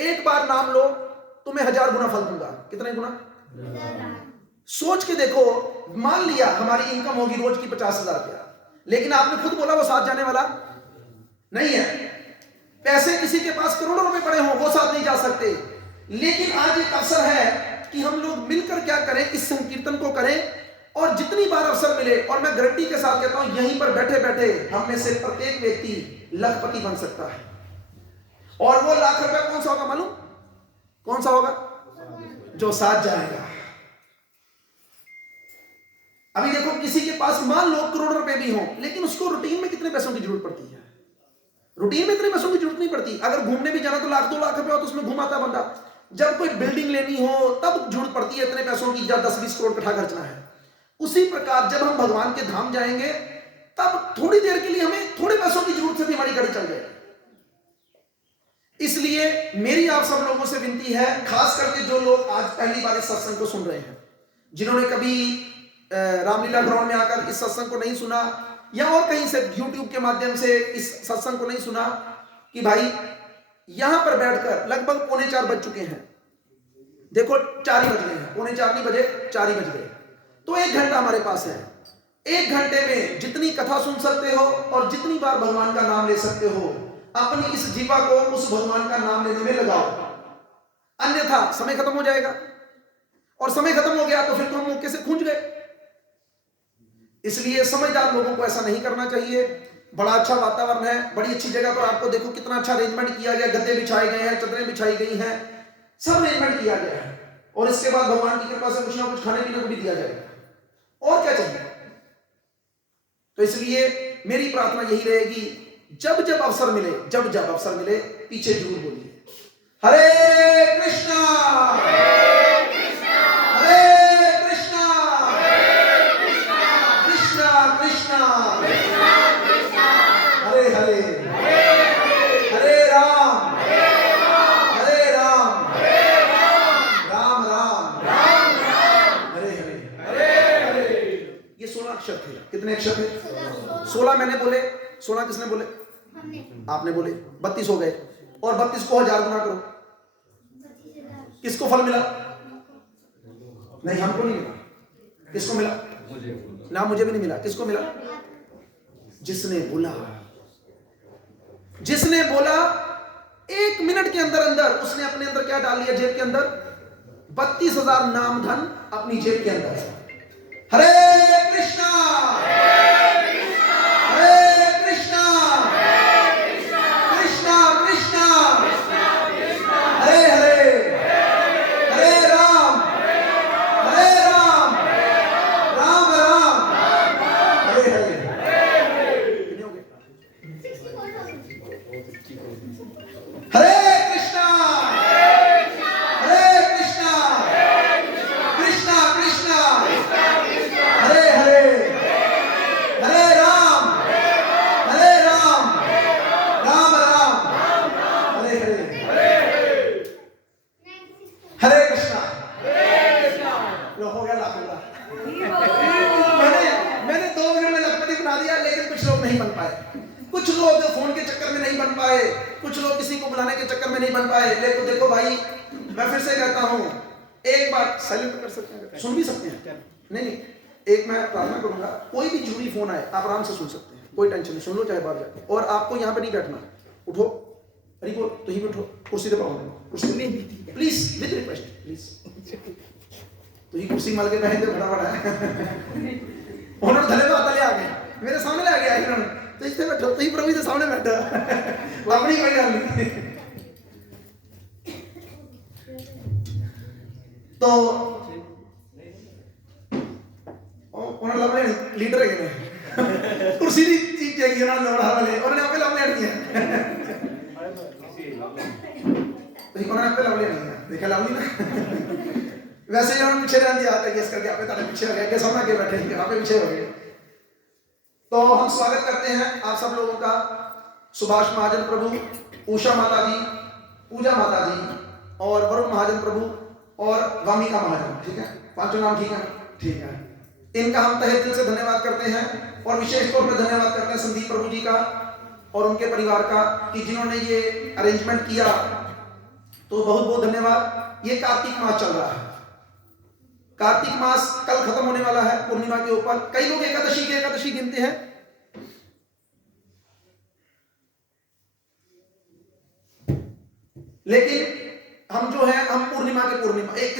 एक बार नाम लो, तुम्हें 1000 गुना फल दूंगा। कितने गुना? सोच के देखो, मान लिया हमारी इनकम होगी रोज की 50,000 रुपया, लेकिन आपने खुद बोला वो साथ जाने वाला नहीं है। पैसे किसी के पास करोड़ों रुपए पड़े हों, वो साथ नहीं जा सकते। लेकिन आज एक अवसर है कि हम लोग मिलकर क्या करें, इस संकीर्तन को करें, और जितनी बार अवसर मिले, और मैं गारंटी के साथ कहता हूं यहीं पर बैठे बैठे हम में से प्रत्येक व्यक्ति लखपति बन सकता है। और वो लाख रुपया कौन सा होगा मालूम? कौन सा होगा? जो साथ जाएगा। अभी देखो, किसी के पास मान लो करोड़ रुपए भी हो, लेकिन उसको रूटीन में कितने पैसों की जरूरत पड़ती है? रूटीन में इतने पैसों की जरूरत नहीं पड़ती। अगर घूमने भी जाना तो 1,00,000 2 लाख रुपए हो तो उसमें घुमाता बंदा। जब कोई बिल्डिंग लेनी हो तब जरूरत पड़ती है इतने पैसों की, जब 10-20 करोड़ इकट्ठा खर्चना है। उसी प्रकार जब हम भगवान के धाम जाएंगे तब थोड़ी देर के लिए हमें थोड़े पैसों की जरूरत से भी हमारी गाड़ी चल जाएगी। इसलिए मेरी आप सब लोगों से विनती है, खास करके जो लोग आज पहली बार इस सत्संग को सुन रहे हैं, जिन्होंने कभी रामलीला ग्राउंड में आकर इस सत्संग को नहीं सुना, या और कहीं से यूट्यूब के माध्यम से इस सत्संग को नहीं सुना, कि भाई यहां पर बैठकर लगभग 3:45 बज चुके हैं। देखो 4 ही बज गए हैं, 3:45 नहीं बजे, 4 ही बज गए। तो 1 घंटा हमारे पास है। 1 घंटे में जितनी कथा सुन सकते हो और जितनी बार भगवान का नाम ले सकते हो, अपनी इस जीवा को उस भगवान का नाम लेने में लगाओ। अन्यथा समय खत्म हो जाएगा, और समय खत्म हो गया तो फिर तो हम मौके से खूंज गए। इसलिए समझदार लोगों को ऐसा नहीं करना चाहिए। बड़ा अच्छा वातावरण है, बड़ी अच्छी जगह पर आपको देखो कितना अच्छा अरेंजमेंट किया गया, गद्दे बिछाए गए हैं, चदरें बिछाई गई हैं, सब अरेंजमेंट किया गया है। और इसके बाद भगवान की कृपा से कुछ ना कुछ खाने पीने को भी दिया जाएगा। और क्या चाहिए? तो इसलिए मेरी प्रार्थना यही रहेगी, जब जब अवसर मिले, जब जब अवसर मिले, पीछे जरूर बोलिए हरे कृष्णा, हरे कृष्णा, कृष्णा कृष्णा, हरे हरे, हरे राम, हरे राम, राम राम, हरे हरे। ये 16 अक्षर थे। कितने अक्षर थे? 16 मैंने बोले, 16 किसने बोले? आपने बोले। 32 हो गए, और 32 को 1000 गुना करो। किसको फल मिला? नहीं, हमको नहीं मिला। किसको मिला? ना, मुझे भी नहीं मिला। किसको मिला? जिसने बोला। जिसने बोला 1 मिनट के अंदर अंदर उसने अपने अंदर क्या डाल लिया? जेब के अंदर 32,000 नाम धन अपनी जेब के अंदर। हरे कृष्णा, सुन भी सकते हैं। नहीं, एक मैं प्रार्थना करूंगा, कोई भी जरूरी फोन आए आप आराम से सुन सकते हैं, कोई टेंशन नहीं, सुन लो चाहे बाहर जाके। और आपको यहाँ पे नहीं बैठना, उठो, अरे बोल तो ही उठो, कुर्सी पे पाओ, कुर्सी में प्लीज, विद रिक्वेस्ट प्लीज। तो ही कुर्सी माल के बैठे बड़ा बड़ा है। उन्होंने धले बात ले आ गए, मेरे सामने आ गया इन्होंने, तो इससे बैठो, तो ही प्रभु के सामने बैठा, अपनी कोई गल नहीं। तो उन्होंने लव लीडर है कुर्सी की चीज चाहिए, उन्होंने लवड़ा वाले उन्होंने आपे लव लेनी है, उन्होंने आपे लव लेनी है, देखा लव नहीं ना। वैसे ही उन्होंने पीछे रहने दिया था, गेस करके आपे ताले पीछे हो गए, के सामने के बैठे हैं, आपे पीछे हो गए। तो हम स्वागत करते हैं आप सब लोगों का, सुभाष महाजन प्रभु, उषा माता जी, पूजा माता जी, और वरुण महाजन प्रभु, और वामिका महाजन। ठीक है, 5 नाम ठीक है? ठीक है। इनका हम तहे दिल से धन्यवाद करते हैं, और विशेष तौर पर धन्यवाद करते हैं संदीप प्रभु जी का और उनके परिवार का, कि जिन्होंने ये अरेंजमेंट किया तो बहुत बहुत धन्यवाद। ये कार्तिक मास चल रहा है, कार्तिक मास कल खत्म होने वाला है पूर्णिमा के ऊपर। कई लोग एकादशी की एकादशी गिनते हैं, लेकिन हम जो है हम पूर्णिमा के पूर्णिमा, एक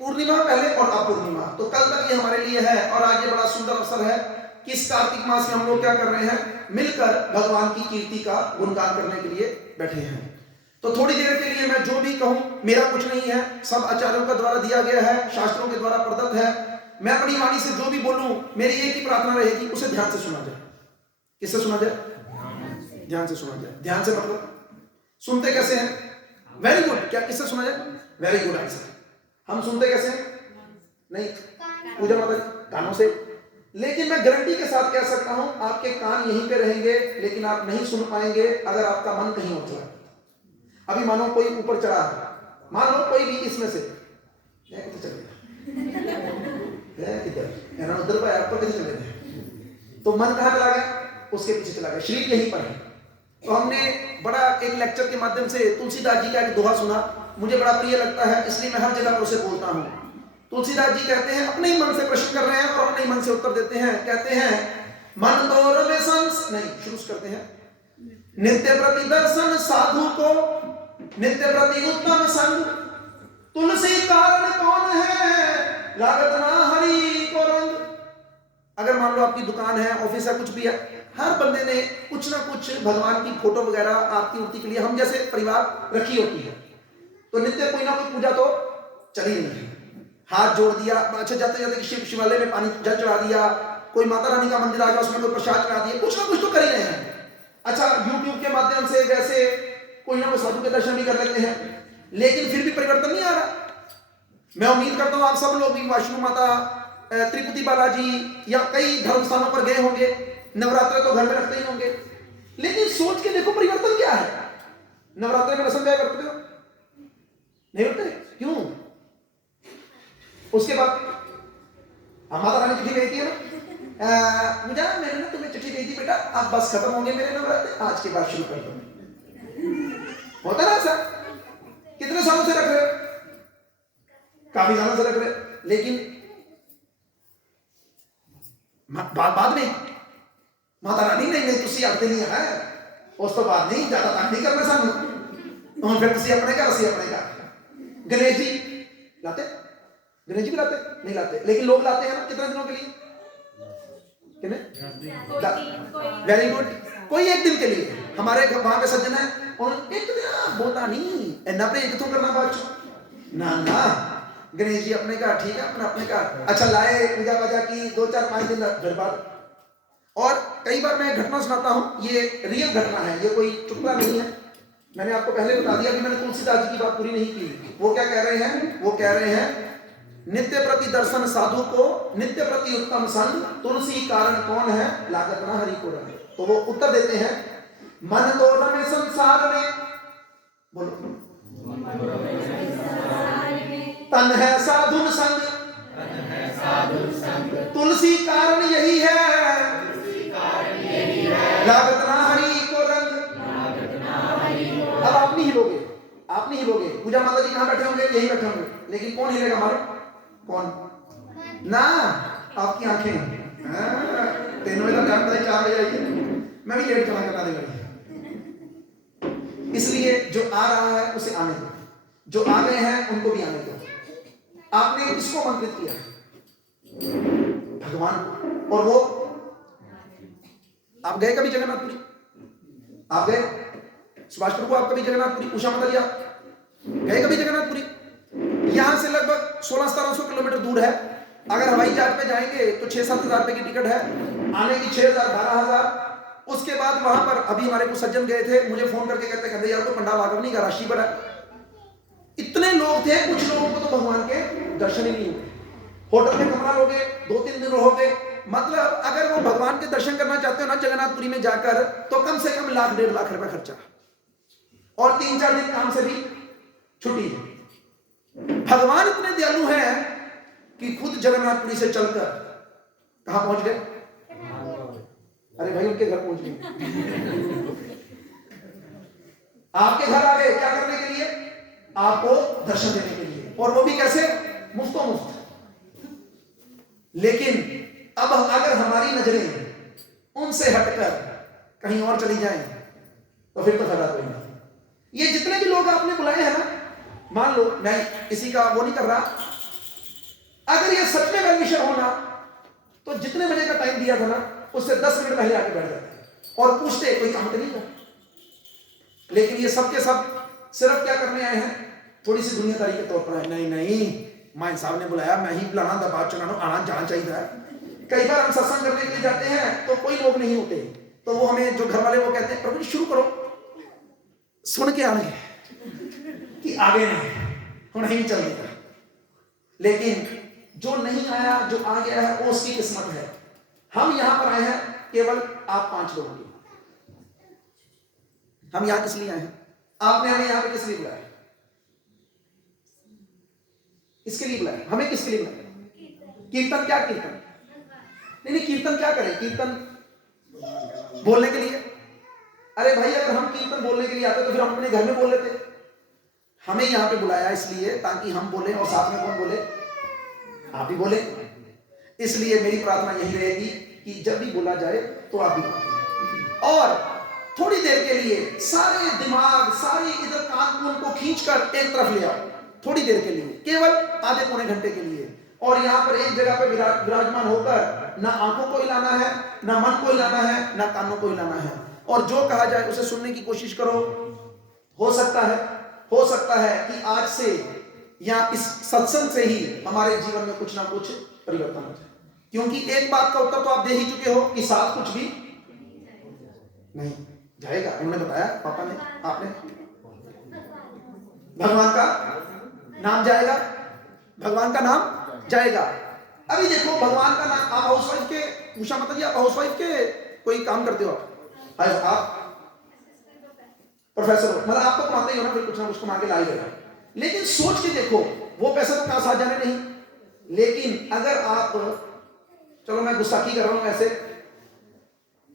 पूर्णिमा पहले और अब पूर्णिमा, तो कल तक ये हमारे लिए है। और आज ये बड़ा सुंदर अवसर है कि इस कार्तिक मास में हम लोग क्या कर रहे हैं, मिलकर भगवान की कीर्ति का गुणगान करने के लिए बैठे हैं। तो थोड़ी देर के लिए मैं जो भी कहूं मेरा कुछ नहीं है, सब आचार्यों का द्वारा दिया गया है, शास्त्रों के द्वारा प्रदत्त है। मैं अपनी वाणी से जो भी बोलूं मेरी एक ही प्रार्थना रहेगी, उसे ध्यान से सुना जाए। किससे सुना जाए? ध्यान से सुना जाए। ध्यान से मतलब सुनते कैसे हैं? Very good. क्या किससे सुना जाए? Very good answer. हम सुनते कैसे हैं? नहीं, पूजा माता कानों से। लेकिन मैं गारंटी के साथ कह सकता हूं आपके कान यहीं पे रहेंगे, लेकिन आप नहीं सुन पाएंगे अगर आपका मन कहीं और चला। अभी मानो कोई ऊपर चढ़ा है, मान लो कोई भी इसमें से उधर पर ऊपर कैसे चले गए, तो मन कहाँ चला गया? उसके पीछे चला गया। शरीर यहीं पर है। तो हमने बड़ा एक लेक्चर के माध्यम से तुलसीदास जी का एक दोहा सुना, मुझे बड़ा प्रिय लगता है, इसलिए मैं हर जगह पर उसे बोलता हूँ। तुलसीदास जी कहते हैं, अपने ही मन से प्रश्न कर रहे हैं और अपने ही मन से उत्तर देते हैं। कहते हैं मन तो रवे संस नहीं, शुरू करते हैं, नित्य प्रति दर्शन साधु को नित्य प्रति उत्तम संग, तुलसी कारण कौन है लागत ना हरि को रंग। अगर मान लो आपकी दुकान है, ऑफिस है, कुछ भी है, हर बंदे ने कुछ ना कुछ भगवान की फोटो वगैरह आरती उरती के लिए हम जैसे परिवार रखी होती है, तो नित्य कोई ना कोई पूजा तो चल ही रही है। हाथ जोड़ दिया, अच्छा जाते जाते शिवालय में पानी जल चढ़ा दिया, कोई माता रानी का मंदिर आ गया उसमें कोई प्रसाद चढ़ा दिया, कुछ ना कुछ तो कर ही रहे हैं। अच्छा यूट्यूब के माध्यम से वैसे कोई ना कोई साधु के दर्शन भी कर लेते हैं, लेकिन फिर भी परिवर्तन नहीं आ रहा। मैं उम्मीद करता हूं आप सब लोग भी वैष्णो माता, त्रिपुति बालाजी या कई धर्म स्थानों पर गए होंगे, नवरात्र तो घर में रखते ही होंगे, लेकिन सोच के देखो परिवर्तन क्या है। नवरात्र में रसम क्या करते हो? नहीं होते, क्यों? उसके बाद माता रानी चिट्ठी भेजती है ना, मुझे मैंने ना तुम्हें चिट्ठी भेजी बेटा, अब बस खत्म होंगे मेरे नवरात्र, आज के बाद शुरू कर दो। होता ना ऐसा? कितने सालों से रख रहे? काफी सालों से रख रहे, लेकिन बाद में माता रानी नहीं तुसी आते नहीं है, उस तो बाद नहीं ज्यादा तंग नहीं करना सानू, हम फिर तुसी अपने घर, असी अपने घर। गणेश जी लाते? गणेश जी भी लाते? नहीं लाते, लेकिन लोग लाते हैं ना, कितने दिनों के लिए? वेरी गुड, कोई एक दिन के लिए। हमारे वहां पे सज्जन है, उन्होंने एक दिन बोलता नहीं इन्ना परहेज कितों करना बाद ना ना, गणेश जी अपने घर, ठीक है अपना अपने घर, अच्छा लाए पूजा वजह की 2-4-5 दिन फिर बाद। और कई बार मैं घटना सुनाता हूं, ये रियल घटना है, ये कोई चुटकुला नहीं है। मैंने आपको पहले बता दिया कि मैंने तुलसीदास जी की बात पूरी नहीं की। वो क्या कह रहे हैं? वो कह रहे हैं नित्य प्रति दर्शन साधु को नित्य प्रति उत्तम संग, तुलसी कारण कौन है लागत ना हरि को रंग। तो वो उत्तर देते हैं मन तो रमे संसार में, बोलो तन है साधुन संग, तुलसी कारण यही है लागत ना हरि को रंग। अब आप नहीं हिलोगे, आप नहीं हिलोगे। पूजा माता जी कहां बैठे होंगे? यही बैठे होंगे, लेकिन कौन हिलेगा? मारो कौन ना? आपकी आंखें। 3 बजे तक काम करें, 4 बजे आइए, मैं भी लेट चला करना देगा। इसलिए जो आ रहा है उसे आने दो, जो आ गए हैं उनको भी आने दो। आपने किसको आमंत्रित किया? भगवान को। और वो आप गए कभी जगन्नाथपुरी? आप गए? सुभाष प्रभु आप कभी जगन्नाथपुरी? उषा माता जी आप गए कभी जगन्नाथपुरी? यहां से लगभग 1600-1700 किलोमीटर दूर है। अगर हवाई जहाज पे जाएंगे तो 6-7 हजार रुपए की टिकट है, आने की 6,000-12,000। उसके बाद वहां पर अभी हमारे कुछ सज्जन गए थे, मुझे फोन करके कहते यार कोई पंडाल आगम नहीं का, राशि बड़ा। इतने लोग थे, कुछ लोगों को तो भगवान के दर्शन ही नहीं हुए। होटल में कमरा लोगे, 2-3 दिन रहोगे, मतलब अगर वो भगवान के दर्शन करना चाहते हो ना जगन्नाथपुरी में जाकर, तो कम से कम 1-1.5 लाख रुपए खर्चा, और 3-4 दिन काम से भी छुट्टी है। भगवान इतने दयालु हैं कि खुद जगन्नाथपुरी से चलकर कहां पहुंच गए? अरे भाई उनके घर पहुंच गए। आपके घर आ गए क्या करने के लिए? आपको दर्शन देने के लिए, और वो भी कैसे? मुफ्तो मुफ्त। लेकिन अब अगर हमारी नजरें उनसे हटकर कहीं और चली जाएं तो फिर तो फायदा कोई नहीं। ये जितने भी लोग आपने बुलाए हैं ना, मान लो मैं किसी का वो नहीं कर रहा, अगर ये सच में वेलविशर होना तो जितने बजे का टाइम दिया था ना उससे 10 मिनट पहले आके बैठ जाते और पूछते कोई काम तो नहीं था। लेकिन ये सब के सब सिर्फ क्या करने आए हैं? थोड़ी सी दुनियादारी के तौर पर है। नहीं नहीं, माइन साहब ने बुलाया, मैं ही बुलाना, दबाव चलाना, आना जाना चाहिए। कई बार हम सत्संग करने के लिए जाते हैं तो कोई लोग नहीं होते, तो वो हमें जो घर वाले वो कहते हैं प्रभु जी शुरू करो, सुन के आने कि आगे नहीं नहीं चल देगा। लेकिन जो नहीं आया, जो आ गया है, वो उसकी किस्मत है। हम यहां पर आए हैं केवल आप 5 लोगों के। हम यहां किस लिए आए हैं? आपने हमें यहां पे किस लिए बुलाया? किसके लिए बुलाया? हमें किसके लिए बुलाया? कीर्तन? क्या कीर्तन? नहीं नहीं, कीर्तन क्या करें? कीर्तन बोलने के लिए? अरे भाई, अगर हम कीर्तन बोलने के लिए आते तो फिर हम अपने घर में बोल लेते। हमें यहां पे बुलाया इसलिए ताकि हम बोले, और साथ में कौन बोले? आप भी बोले। इसलिए मेरी प्रार्थना यही रहेगी कि जब भी बोला जाए तो आप भी बोलें, और थोड़ी देर के लिए सारे दिमाग, सारे इधर कान को खींचकर एक तरफ ले आओ, थोड़ी देर के लिए, केवल आधे पौने घंटे के लिए। और यहाँ पर एक जगह पे विराजमान होकर ना आंखों को हिलाना है, ना मन को हिलाना है, ना कानों को हिलाना है, और जो कहा जाए उसे सुनने की कोशिश करो। हो सकता है कि आज से या इस सत्संग से ही हमारे जीवन में कुछ ना कुछ परिवर्तन हो जाए। क्योंकि एक बात का उत्तर तो आप दे ही चुके हो कि साथ कुछ भी नहीं जाएगा। उन्होंने बताया, पापा ने, आपने, भगवान का नाम जाएगा, भगवान का नाम जाएगा। अभी देखो, भगवान का नाम, आप हाउसवाइफ के, उषा माता जी आप हाउसवाइफ के कोई काम करते हो? आप प्रोफेसर हो, मतलब आपको कमाते ही हो ना, फिर कुछ ना कुछ कमा के ला ही देगा। लेकिन सोच के देखो, वो पैसा तो कहां साथ जाने नहीं। लेकिन अगर आप, चलो मैं गुस्ताखी कर रहा हूं, ऐसे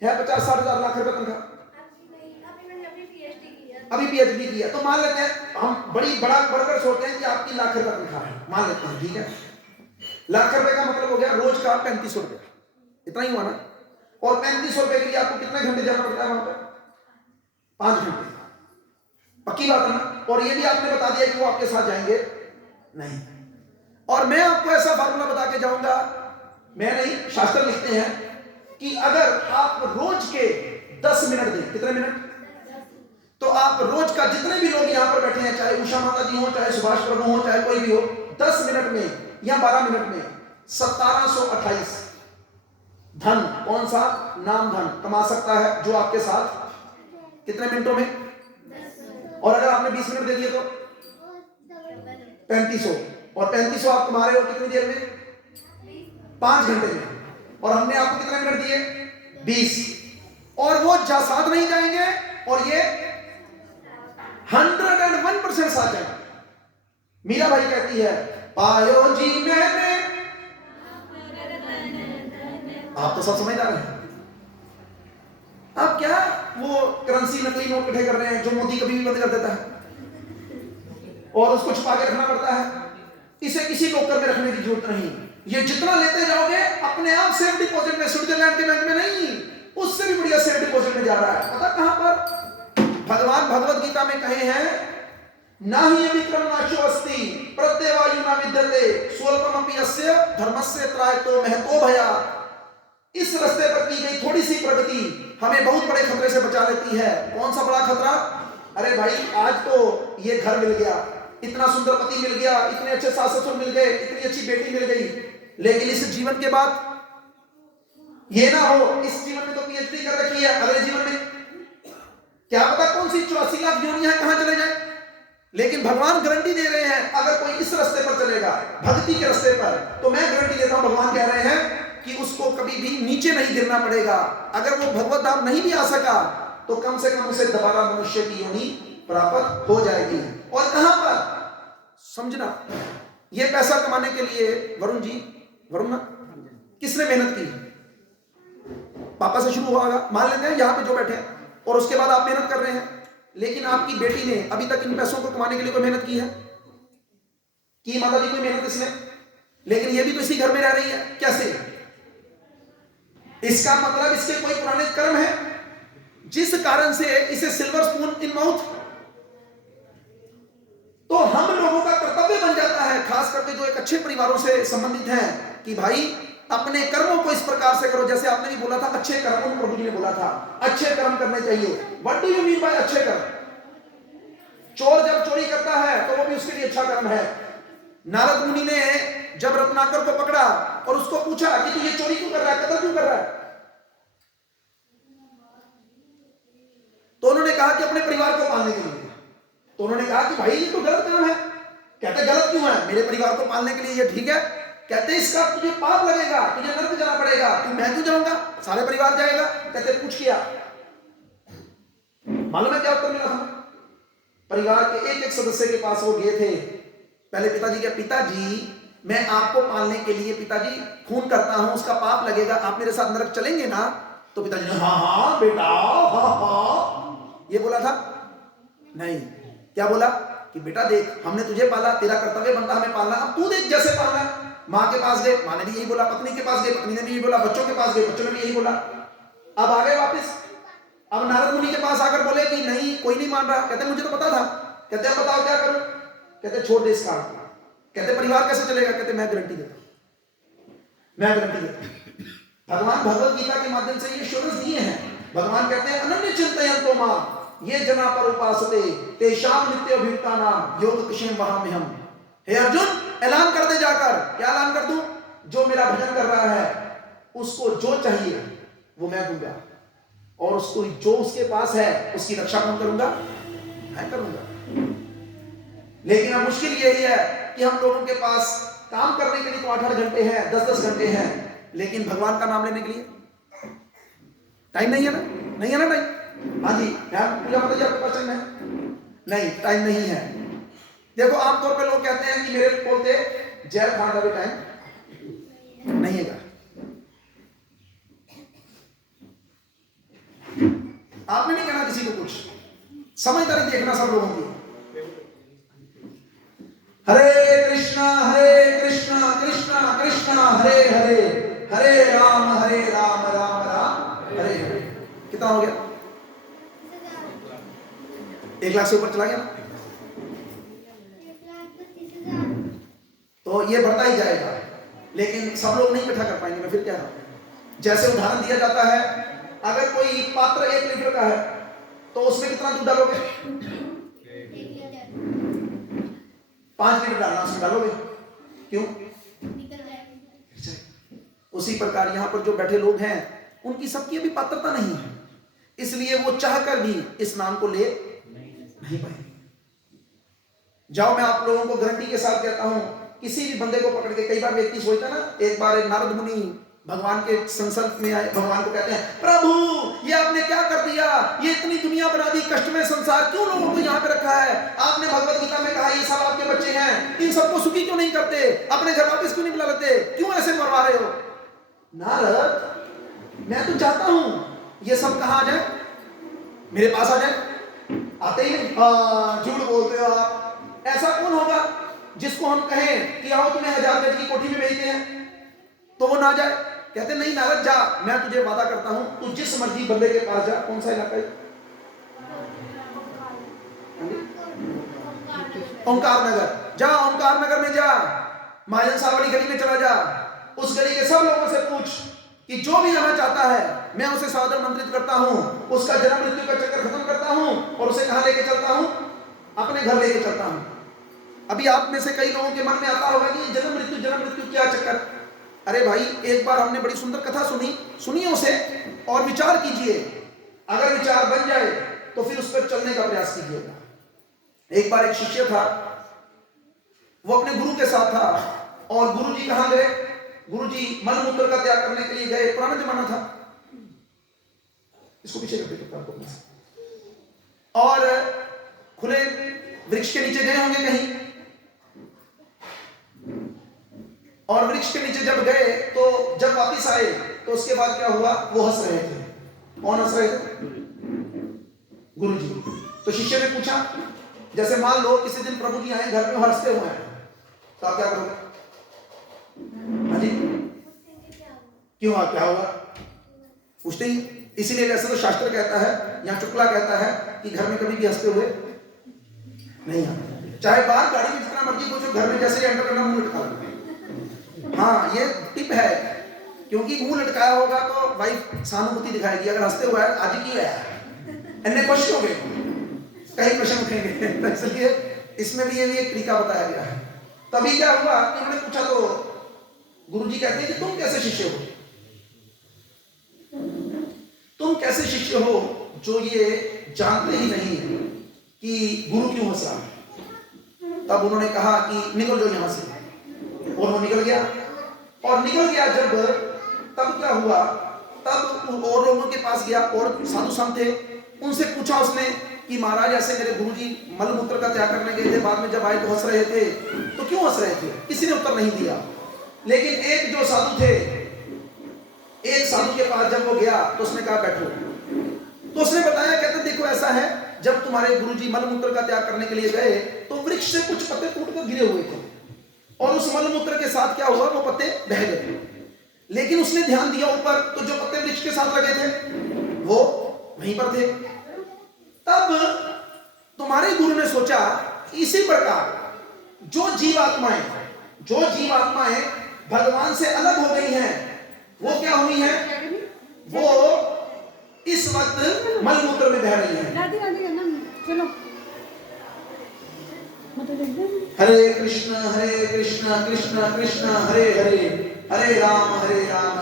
है 50-60 हजार लाख रुपए तनख्वाह, अभी पीएचडी किया, तो मान लेते हैं हम बढ़कर सोचते हैं कि आपकी लाख रुपए तनख्वाह है, मान लेते हैं, ठीक है। लाख रुपए का मतलब हो गया रोज का 3500 रुपया, इतना ही हुआ ना। और 3500 रुपए के लिए आपको कितने घंटे जाना पड़ता है वहां पर? 5 घंटे, पक्की बात है ना। और ये भी आपने बता दिया कि वो आपके साथ जाएंगे नहीं। और मैं आपको ऐसा फार्मूला बता के जाऊंगा, मैं नहीं, शास्त्र लिखते हैं कि अगर आप रोज के 10 मिनट दें, कितने मिनट? तो आप रोज का जितने भी लोग यहां पर बैठे हैं, चाहे उषा माता जी हो, चाहे सुभाष प्रभु हो, चाहे कोई भी हो, 10 मिनट में या 12 मिनट में 1728 धन, कौन सा? नाम धन कमा सकता है जो आपके साथ कितने मिनटों में? और अगर आपने 20 मिनट दे दिए तो 3500, और 3500 आप कमा रहे हो कितनी देर में? 5 घंटे में। और हमने आपको कितने मिनट दिए? 20, और वो साथ नहीं जाएंगे, और ये 101% साथ जाएंगे। मीरा भाई कहती है, पायो जी मैंने, आप तो सब समझदार हैं। आप क्या वो करेंसी नकली नोट इकट्ठे कर रहे हैं जो मोदी कभी भी बंद कर देता है और उसको छुपा के रखना पड़ता है। इसे किसी लोकर में रखने की जरूरत नहीं। ये जितना लेते जाओगे अपने आप सेफ डिपॉजिट में, स्विट्जरलैंड के बैंक में नहीं, उससे भी बढ़िया सेफ डिपॉजिट में जा रहा है। पता कहां पर? भगवान भगवत गीता में कहे हैं, ना ही विक्रम नाशो अस्ति प्रत्यवायु ना विद्यते स्वल्पमपि अस्य धर्मस्य त्रायतो महतो भया। इस रास्ते पर की गई थोड़ी सी प्रगति हमें बहुत बड़े खतरे से बचा लेती है। कौन सा बड़ा खतरा? अरे भाई, आज तो ये घर मिल गया, इतना सुंदर पति मिल गया, इतने अच्छे सास ससुर मिल गए, इतनी अच्छी बेटी मिल गई, लेकिन इस जीवन के बाद ये ना हो, इस जीवन में तो पीएचडी कर रखी है, अगले जीवन में क्या पता कौन सी 84 लाख योनियां कहां चले जाए। लेकिन भगवान गारंटी दे रहे हैं, अगर कोई इस रास्ते पर चलेगा, भक्ति के रास्ते पर, तो मैं गारंटी देता हूं, भगवान कह रहे हैं कि उसको कभी भी नीचे नहीं गिरना पड़ेगा। अगर वो भगवत धाम नहीं भी आ सका तो कम से कम उसे दोबारा मनुष्य की योनि प्राप्त हो जाएगी। और कहां पर? समझना, ये पैसा कमाने के लिए वरुण ना, किसने मेहनत की? पापा से शुरू हुआ होगा, मान लेते हैं यहां पे जो बैठे हैं, और उसके बाद आप मेहनत कर रहे हैं। लेकिन आपकी बेटी ने अभी तक इन पैसों को कमाने के लिए कोई मेहनत की है? की माता जी कोई मेहनत इसने? लेकिन ये भी तो इसी घर में रह रही है, कैसे? इसका मतलब इसके कोई पुराने कर्म है जिस कारण से इसे सिल्वर स्पून इन माउथ। तो हम लोगों का कर्तव्य बन जाता है, खास करके जो एक अच्छे परिवारों से संबंधित हैं, कि भाई अपने कर्मों को इस प्रकार से करो, जैसे आपने भी बोला था अच्छे कर्म, प्रभु जी ने बोला था अच्छे कर्म करने चाहिए। What do you mean by अच्छे कर्म? चोर जब चोरी करता है तो वो भी उसके लिए अच्छा कर्म है। नारद मुनि ने जब रत्नाकर को पकड़ा और उसको पूछा कि तू ये चोरी क्यों कर रहा है, कत्ल क्यों कर रहा है, तो उन्होंने कहा कि अपने परिवार को पालने के लिए। तो उन्होंने कहा कि भाई ये तो गलत काम है। कहते गलत क्यों है? मेरे परिवार को पालने के लिए ये ठीक है। कहते इसका तुझे पाप लगेगा, तुझे नरक जाना पड़ेगा। तू मैं क्यों जाऊंगा, सारे परिवार जाएगा। कहते पूछ किया, मालूम है क्या उत्तर मिला था? परिवार के एक एक सदस्य के पास वो गए थे। पहले पिताजी के, पिताजी मैं आपको पालने के लिए पिताजी खून करता हूं, उसका पाप लगेगा, आप मेरे साथ नरक चलेंगे ना? तो पिताजी ने हाँ हाँ बेटा हाँ हाँ ये बोला था। नहीं, क्या बोला कि बेटा देख हमने तुझे पाला, तेरा कर्तव्य बनता हमें पालना, अब तू देख जैसे पालना। माँ के पास गए, माँ ने भी यही बोला, पत्नी के पास गए, पत्नी ने भी यही बोला, बच्चों के पास गए, बच्चों ने भी यही बोला। अब आ गए वापस, अब नारद मुनि के पास आकर बोले कि नहीं कोई नहीं मान रहा। कहते मुझे तो पता था। कहते अब बताओ क्या करूं? कहते छोड़ दे इस काम। कहते परिवार कैसे चलेगा? कहते मैं गारंटी देता हूं, मैं गारंटी देता हूं। भगवान भगवत गीता के माध्यम से ये एश्योरेंस दिए हैं। भगवान कहते हैं अनन्य चिंतयन्तो मां ये जना पर उपासते तेषाम नित्याभियुक्ता नाम योग क्षेम वहाम्यहम्। हे अर्जुन ऐलान कर दे जाकर। क्या ऐलान कर दूं? जो मेरा भजन कर रहा है उसको जो चाहिए वो मैं दूंगा, और उसको जो उसके पास है उसकी रक्षा कौन करूंगा? मैं करूंगा। लेकिन अब मुश्किल यही है कि हम लोगों के पास काम करने के लिए तो 8-8 घंटे हैं, 10-10 घंटे हैं, लेकिन भगवान का नाम लेने के लिए टाइम नहीं है ना? नहीं है ना टाइम? हाँ जी, पूजा माता जी आपके पास टाइम है? नहीं, टाइम नहीं है। देखो आमतौर पे लोग कहते हैं कि मेरे बोलते जय खान का भी टाइम नहीं है। आपने नहीं कहना किसी को कुछ, समझदारी देखना सब लोगों की। हरे कृष्णा कृष्णा कृष्णा हरे हरे, हरे राम राम राम हरे हरे। कितना हो गया? 1 लाख से ऊपर चला गया ना? तो ये बढ़ता ही जाएगा, लेकिन सब लोग नहीं इकट्ठा कर पाएंगे। मैं फिर क्या है, जैसे उदाहरण दिया जाता है, अगर कोई पात्र 1 लीटर का है तो उसमें कितना दूध डालोगे? 5 लीटर डालना, उसमें डालोगे क्यों? उसी प्रकार यहां पर जो बैठे लोग हैं उनकी सबकी अभी पात्रता नहीं है, इसलिए वो चाहकर भी इस नाम को ले नहीं पाएंगे। जाओ, मैं आप लोगों को गारंटी के साथ कहता हूं, किसी भी बंदे को पकड़ के, कई बार व्यक्ति सोचता ना, एक बार नारद मुनि भगवान के संसर्ग में आए, भगवान को कहते हैं प्रभु ये आपने क्या कर दिया, ये इतनी दुनिया बना दी, कष्ट में संसार क्यों लोगों को यहाँ पे रखा है? आपने भगवत गीता में कहा ये सब आपके बच्चे हैं, इन सबको सुखी क्यों नहीं करते, अपने घर वापस क्यों नहीं बुला लेते, क्यों ऐसे मरवा रहे हो? नारद मैं तो चाहता हूं ये सब कहां आ जाए, मेरे पास आ जाए, आते ही नहीं। झूठ बोलते हो आप। ऐसा कौन होगा जिसको हम कहें कि आओ तुम्हें 1000 गज की कोठी में भेजते हैं तो वो ना जाए? कहते नहीं नारद जा, मैं तुझे वादा करता हूं, तू जिस मर्जी बंदे के पास जा। कौन सा इलाका है? ओंकार नगर। जा ओंकार नगर में जा, महाजन सावड़ी गली में चला जा, उस गली के सब लोगों से पूछ कि जो भी आना चाहता है मैं उसे सादर मंत्रित करता हूं, उसका जन्म मृत्यु का चक्कर खत्म करता हूं और उसे कहां लेके चलता हूं? अपने घर लेके चलता हूं। अभी आप में से कई लोगों के मन में आता होगा कि जन्म मृत्यु क्या चक्कर? अरे भाई, एक बार हमने बड़ी सुंदर कथा सुनिए उसे और विचार कीजिए। अगर विचार बन जाए तो फिर उस पर चलने का प्रयास कीजिएगा। एक बार एक शिष्य था, वो अपने गुरु के साथ था, और गुरु जी कहां गए? गुरु जी मल मूत्र का त्याग करने के लिए गए। पुराना जमाना था, इसको पीछे कर दो, और खुले वृक्ष के नीचे गए होंगे कहीं, और वृक्ष के नीचे जब गए तो जब वापस आए तो उसके बाद क्या हुआ? वो हंस रहे थे। कौन हंस रहे थे? गुरु जी। तो शिष्य ने पूछा, जैसे मान लो किसी दिन प्रभु जी आए घर में हंसते हुए हैं, तो आप क्या करोगे? हाँ जी, क्यों क्या होगा? पूछते ही। इसीलिए वैसे तो शास्त्र कहता है, यहाँ चुटकुला कहता है कि घर में कभी भी हंसते हुए नहीं आना, चाहे बाहर गाड़ी में जितना मर्जी पूछो, घर में जैसे एंटर करना मुंह लटका लो। हाँ, ये टिप है, क्योंकि मुंह लटकाया होगा तो वाइफ सहानुभूति दिखाएगी। अगर हंसते हुए आज की है इन्हें खुश हो गए, कई प्रश्न उठेंगे। तो इसलिए इसमें भी ये भी एक तरीका बताया गया है। तभी क्या हुआ कि उन्होंने पूछा, तो गुरुजी कहते हैं कि तुम कैसे शिष्य हो, तुम कैसे शिष्य हो जो ये जानते ही नहीं कि गुरु क्यों हंस रहा है। तब उन्होंने कहा कि निकल जाओ यहां से, और वो निकल गया। और निकल गया जब, तब क्या हुआ, तब और लोगों के पास गया, और साधु संत थे, उनसे पूछा उसने कि महाराज ऐसे मेरे गुरुजी मल मूत्र का त्याग करने गए थे, बाद में जब आए तो हंस रहे थे, तो क्यों हंस रहे थे? किसी ने उत्तर नहीं दिया। लेकिन एक जो साधु थे, एक साधु के पास जब वो गया तो उसने कहा बैठो। तो उसने बताया, कहते देखो ऐसा है, जब तुम्हारे गुरुजी मल मूत्र का त्याग करने के लिए गए तो वृक्ष से कुछ पत्ते टूटकर गिरे हुए थे, और उस मल मूत्र के साथ क्या हुआ, वो पत्ते बह गए। लेकिन उसने ध्यान दिया ऊपर, तो जो पत्ते वृक्ष के साथ लगे थे वो वहीं पर थे। तब तुम्हारे गुरु ने सोचा, इसी प्रकार जो जीवात्माएं भगवान से अलग हो गई हैं, वो क्या हुई हैं, वो इस वक्त मलमूत्र में बह रही हैं। हरे कृष्ण कृष्ण कृष्ण हरे हरे, हरे राम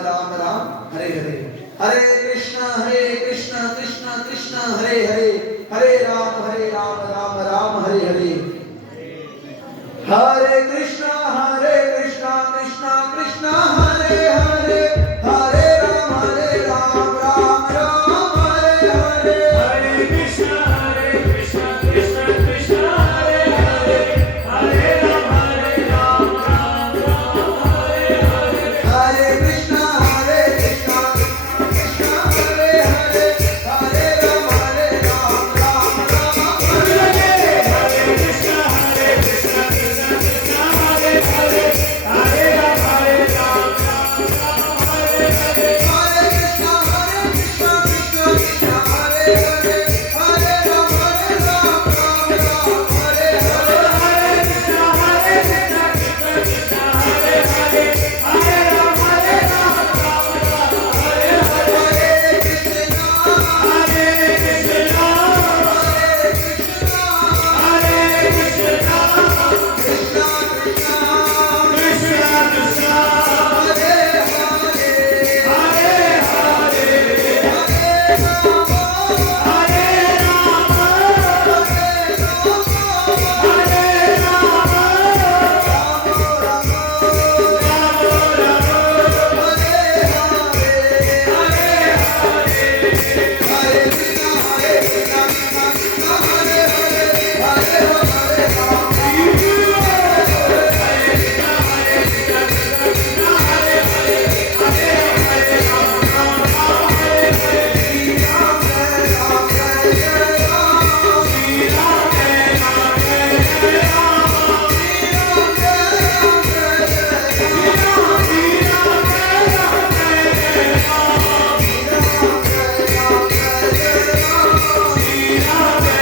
राम राम हरे हरे, हरे कृष्ण कृष्ण कृष्ण हरे हरे, हरे राम राम राम हरे हरे, हरे कृष्ण कृष्ण कृष्ण हरे हरे, हरे राम राम राम हरे हरे, हरे कृष्ण कृष्ण कृष्ण हरे हरे, हरे राम राम राम हरे हरे, हरे कृष्ण कृष्ण कृष्ण हरे हरे, हरे राम राम राम हरे हरे, हरे कृष्ण कृष्ण कृष्ण हरे हरे, हरे राम राम राम हरे हरे, हरे कृष्ण कृष्ण कृष्ण हरे हरे, हरे राम राम राम हरे हरे, हरे कृष्ण कृष्ण कृष्ण हरे हरे, हरे राम राम राम हरे हरे, हरे कृष्ण हरे कृष्ण कृष्ण कृष्ण कृष्ण हरे हरे, हरे हरे, हरे राम हरे राम, हरे राम राम राम हरे हरे, हरे हरे, हरे कृष्ण कृष्ण हरे हरे, हरे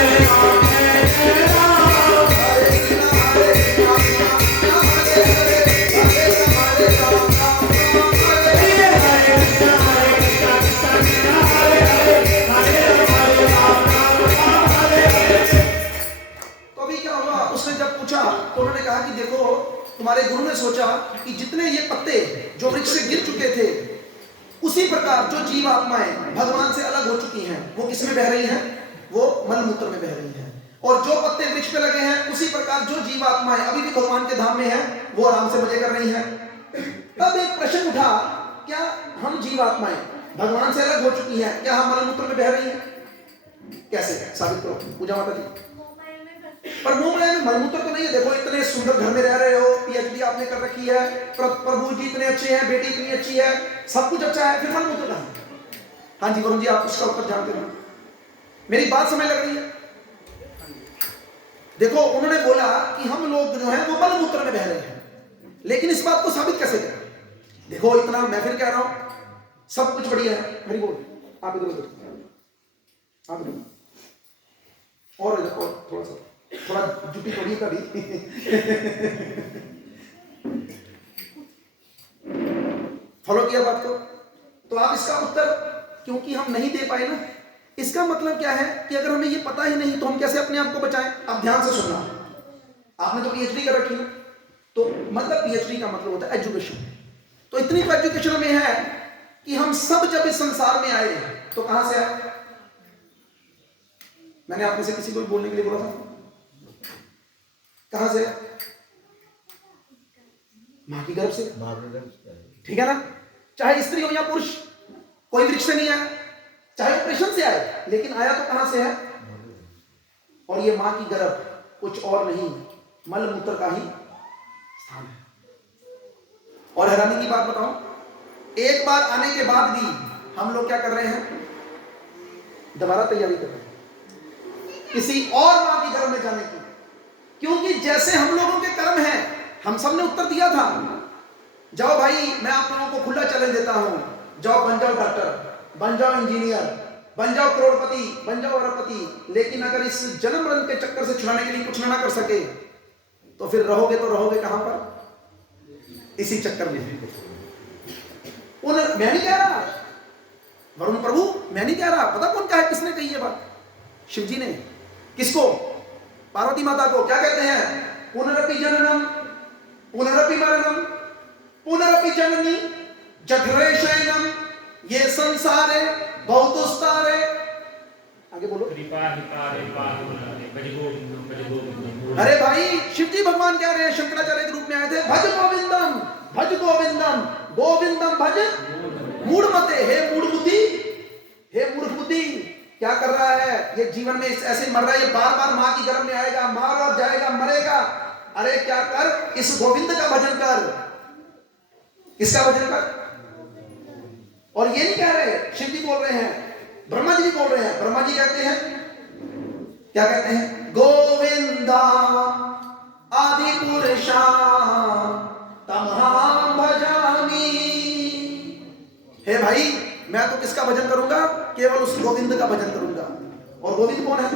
राम तुम्हारे गुरु ने सोचा कि जितने ये पत्ते जो वृक्ष से गिर चुके थे, उसी प्रकार जो जीव आत्माएं भगवान से अलग हो चुकी हैं, वो किस में बह रही हैं, वो मलमूत्र में बह रही हैं। और जो पत्ते वृक्ष पे लगे हैं, उसी प्रकार जो जीव आत्माएं अभी भी भगवान के धाम में हैं, वो आराम से मजे कर रही हैं। तब एक प्रश्न उठा, क्या हम जीव आत्माएं भगवान से अलग हो चुकी हैं, क्या हम मलमूत्र में बह रही हैं? कैसे साबित करो पूजा माता जी। पर मोह माया में मलमूत्र तो नहीं है। देखो इतने सुंदर घर में रह रहे हो, पीएचडी आपने कर रखी है, प्रभु जी इतने अच्छे हैं, बेटी इतनी अच्छी है, सब कुछ अच्छा है, फिर मलमूत्र कहां? हाँ जी वरुण जी, आप उसका उत्तर जानते हो, मेरी बात समझ लग रही है? देखो उन्होंने बोला कि हम लोग जो है वो मलमूत्र में बह रहे हैं, लेकिन इस बात को साबित कैसे करें? देखो इतना मैं फिर कह रहा हूं सब कुछ बढ़िया है, हरी बोल, आप इधर उधर, आप इधर और थोड़ा सा, थोड़ा जुटी थोड़ी का भी फॉलो किया बात को। तो आप इसका उत्तर क्योंकि हम नहीं दे पाए ना, इसका मतलब क्या है कि अगर हमें ये पता ही नहीं तो हम कैसे अपने आप को बचाएं? आप ध्यान से सुनना, आपने तो पीएचडी कर रखी है, तो मतलब पीएचडी का मतलब होता है एजुकेशन। तो इतनी तो एजुकेशन में है कि हम सब जब इस संसार में आए तो कहां से आए? मैंने आप में से किसी को बोलने के लिए बोला था, कहां से? मां की गर्भ से, ठीक है ना? चाहे स्त्री हो या पुरुष, कोई वृक्ष से नहीं आया, चाहे ऑपरेशन से आए, लेकिन आया तो कहां से है? और ये मां की गर्भ कुछ और नहीं, मल मूत्र का ही स्थान है। और हैरानी की बात बताऊं, एक बार आने के बाद भी हम लोग क्या कर रहे हैं? दोबारा तैयारी कर रहे हैं किसी और मां की गर्भ में जाने की, क्योंकि जैसे हम लोगों के कर्म हैं, हम सबने उत्तर दिया था, जाओ भाई मैं आप लोगों को खुला चैलेंज देता हूं, जाओ बन जाओ डॉक्टर, बन जाओ इंजीनियर, बन जाओ करोड़पति, बन जाओ अरबपति, लेकिन अगर इस जन्म मरण के चक्कर से छुड़ाने के लिए कुछ ना कर सके तो फिर रहोगे तो रहोगे कहां पर? इसी चक्कर में। मैं नहीं कह रहा वरुण प्रभु, मैं नहीं कह रहा, पता कौन कहा है, किसने कही है बात? शिव जी ने। किसको? पार्वती माता को। क्या कहते हैं? पुनरपि जननम पुनरपि मरणम पुनरपि जननी जठरे शयनम ये संसारे बहुतुस्तारे। आगे बोलो। अरे भाई शिव जी भगवान कह रहे हैं, शंकराचार्य के रूप में आए थे, भज गोविंदम भज गोविंदम गोविंदम भज मूढ़मते। हे मूढ़ बुद्धि, हे मूर्ख बुद्धि, क्या कर रहा है? ये जीवन में ऐसे मर रहा है, ये बार बार मां की गर्भ में आएगा, मार और जाएगा, मरेगा। अरे क्या कर, इस गोविंद का भजन कर। किसका भजन कर? और ये नहीं कह रहे, शिव जी बोल रहे हैं, ब्रह्मा जी भी बोल रहे हैं। ब्रह्मा जी कहते हैं, क्या कहते हैं? गोविंदा आदि पुरुषा तमहं भजामि। हे भाई मैं तो किसका भजन करूंगा? केवल उस गोविंद का भजन करूंगा। और गोविंद कौन है?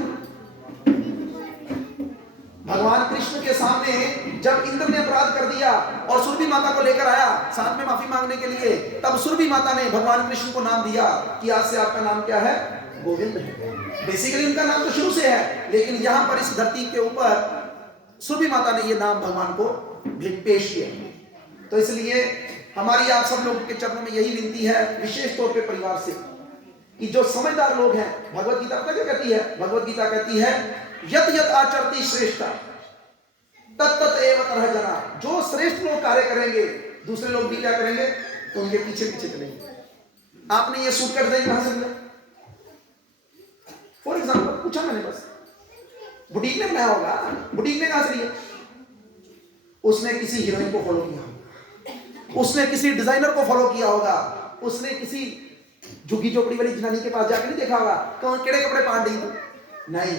भगवान कृष्ण के सामने जब इंद्र ने अपराध कर दिया और सुरभि माता को लेकर आया साथ में माफी मांगने के लिए, तब सुरभि माता ने भगवान कृष्ण को नाम दिया कि आज से आपका नाम क्या है? गोविंद है। बेसिकली उनका नाम तो शुरू से है, लेकिन यहां पर इस धरती के ऊपर सुरभि माता ने यह नाम भगवान को पेश किया। तो इसलिए हमारी आप सब लोगों के चरणों में यही विनती है, विशेष तौर पे परिवार से, कि जो समझदार लोग हैं, भगवत गीता पता क्या कहती है? भगवत गीता कहती है यत यत आचरति श्रेष्ठा तत तत एव तरह जना। जो श्रेष्ठ लोग कार्य करेंगे, दूसरे लोग भी क्या करेंगे? तो उनके पीछे पीछे चलेंगे। आपने ये सूट कर देंगे कहां से मिला? फॉर एग्जाम्पल पूछा मैंने, बस बुटीक ने बनाया होगा, बुटीक ने कहां से लिया? उसने किसी हीरोइन को फॉलो किया होगा, उसने किसी डिजाइनर को फॉलो किया होगा, उसने किसी झुग्गी झोपड़ी वाली जनानी के पास जाकर नहीं देखा होगा कौन केड़े कपड़े पहन रही तू। नहीं,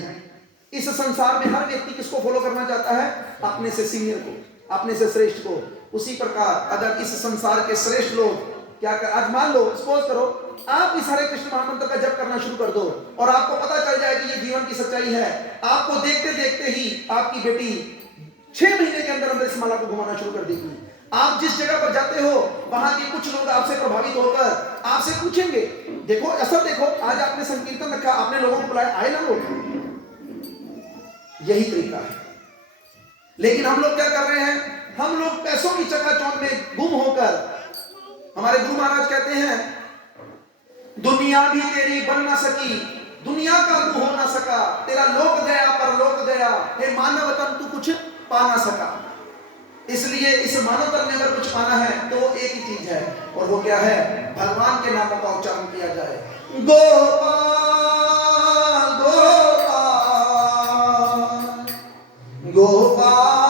इस संसार में हर व्यक्ति किसको फॉलो करना चाहता है? अपने से सीनियर को, अपने से श्रेष्ठ को। उसी प्रकार अगर इस संसार के श्रेष्ठ लोग क्या कर, आज मान लो, सपोज करो आप इस हरे कृष्ण महामंत्र का जप करना शुरू कर दो और आपको पता चल जाए कि ये जीवन की सच्चाई है। आपको देखते देखते ही आपकी बेटी 6 महीने के अंदर अंदर इस माला को घुमाना शुरू कर देगी। आप जिस जगह पर जाते हो वहां के कुछ लोग आपसे प्रभावित होकर आपसे पूछेंगे, देखो असर देखो, आज आपने संकीर्तन रखा, आपने लोगों को बुलाया, आए ना लोग। यही तरीका है। लेकिन हम लोग क्या कर रहे हैं? हम लोग पैसों की चकाचौंध में गुम होकर, हमारे गुरु महाराज कहते हैं दुनिया भी तेरी बन ना सकी, दुनिया का तू हो ना सका, तेरा लोक गया पर लोक गया, हे मानव तन तू कुछ पा ना सका। इसलिए इस मानव तन में अगर कुछ पाना है तो एक ही चीज है, और वो क्या है? भगवान के नामों का उच्चारण किया जाए। गोपाल गोपाल गोपाल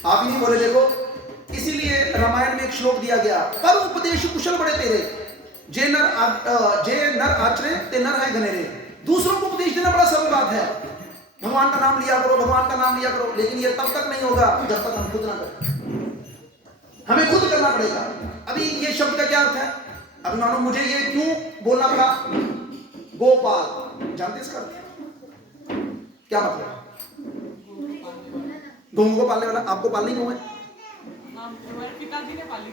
आप ही नहीं बोले। देखो इसीलिए रामायण में एक श्लोक दिया गया, पर उपदेश कुशल बड़े तेरे, जे नर आचरे ते नर है घनेरे। दूसरों को उपदेश देना बड़ा सरल बात है, भगवान का नाम लिया करो, भगवान का नाम लिया करो, लेकिन ये तब तक नहीं होगा जब तक हम खुद ना करें। हमें खुद करना पड़ेगा। अभी ये शब्द का क्या अर्थ है? अब मानो मुझे ये क्यों बोलना पड़ा, गोपाल, जानते इसका अर्थ क्या मतलब? गऊ को पालने वाला। आपको पालनी क्यों है? पिताजी ने पाली।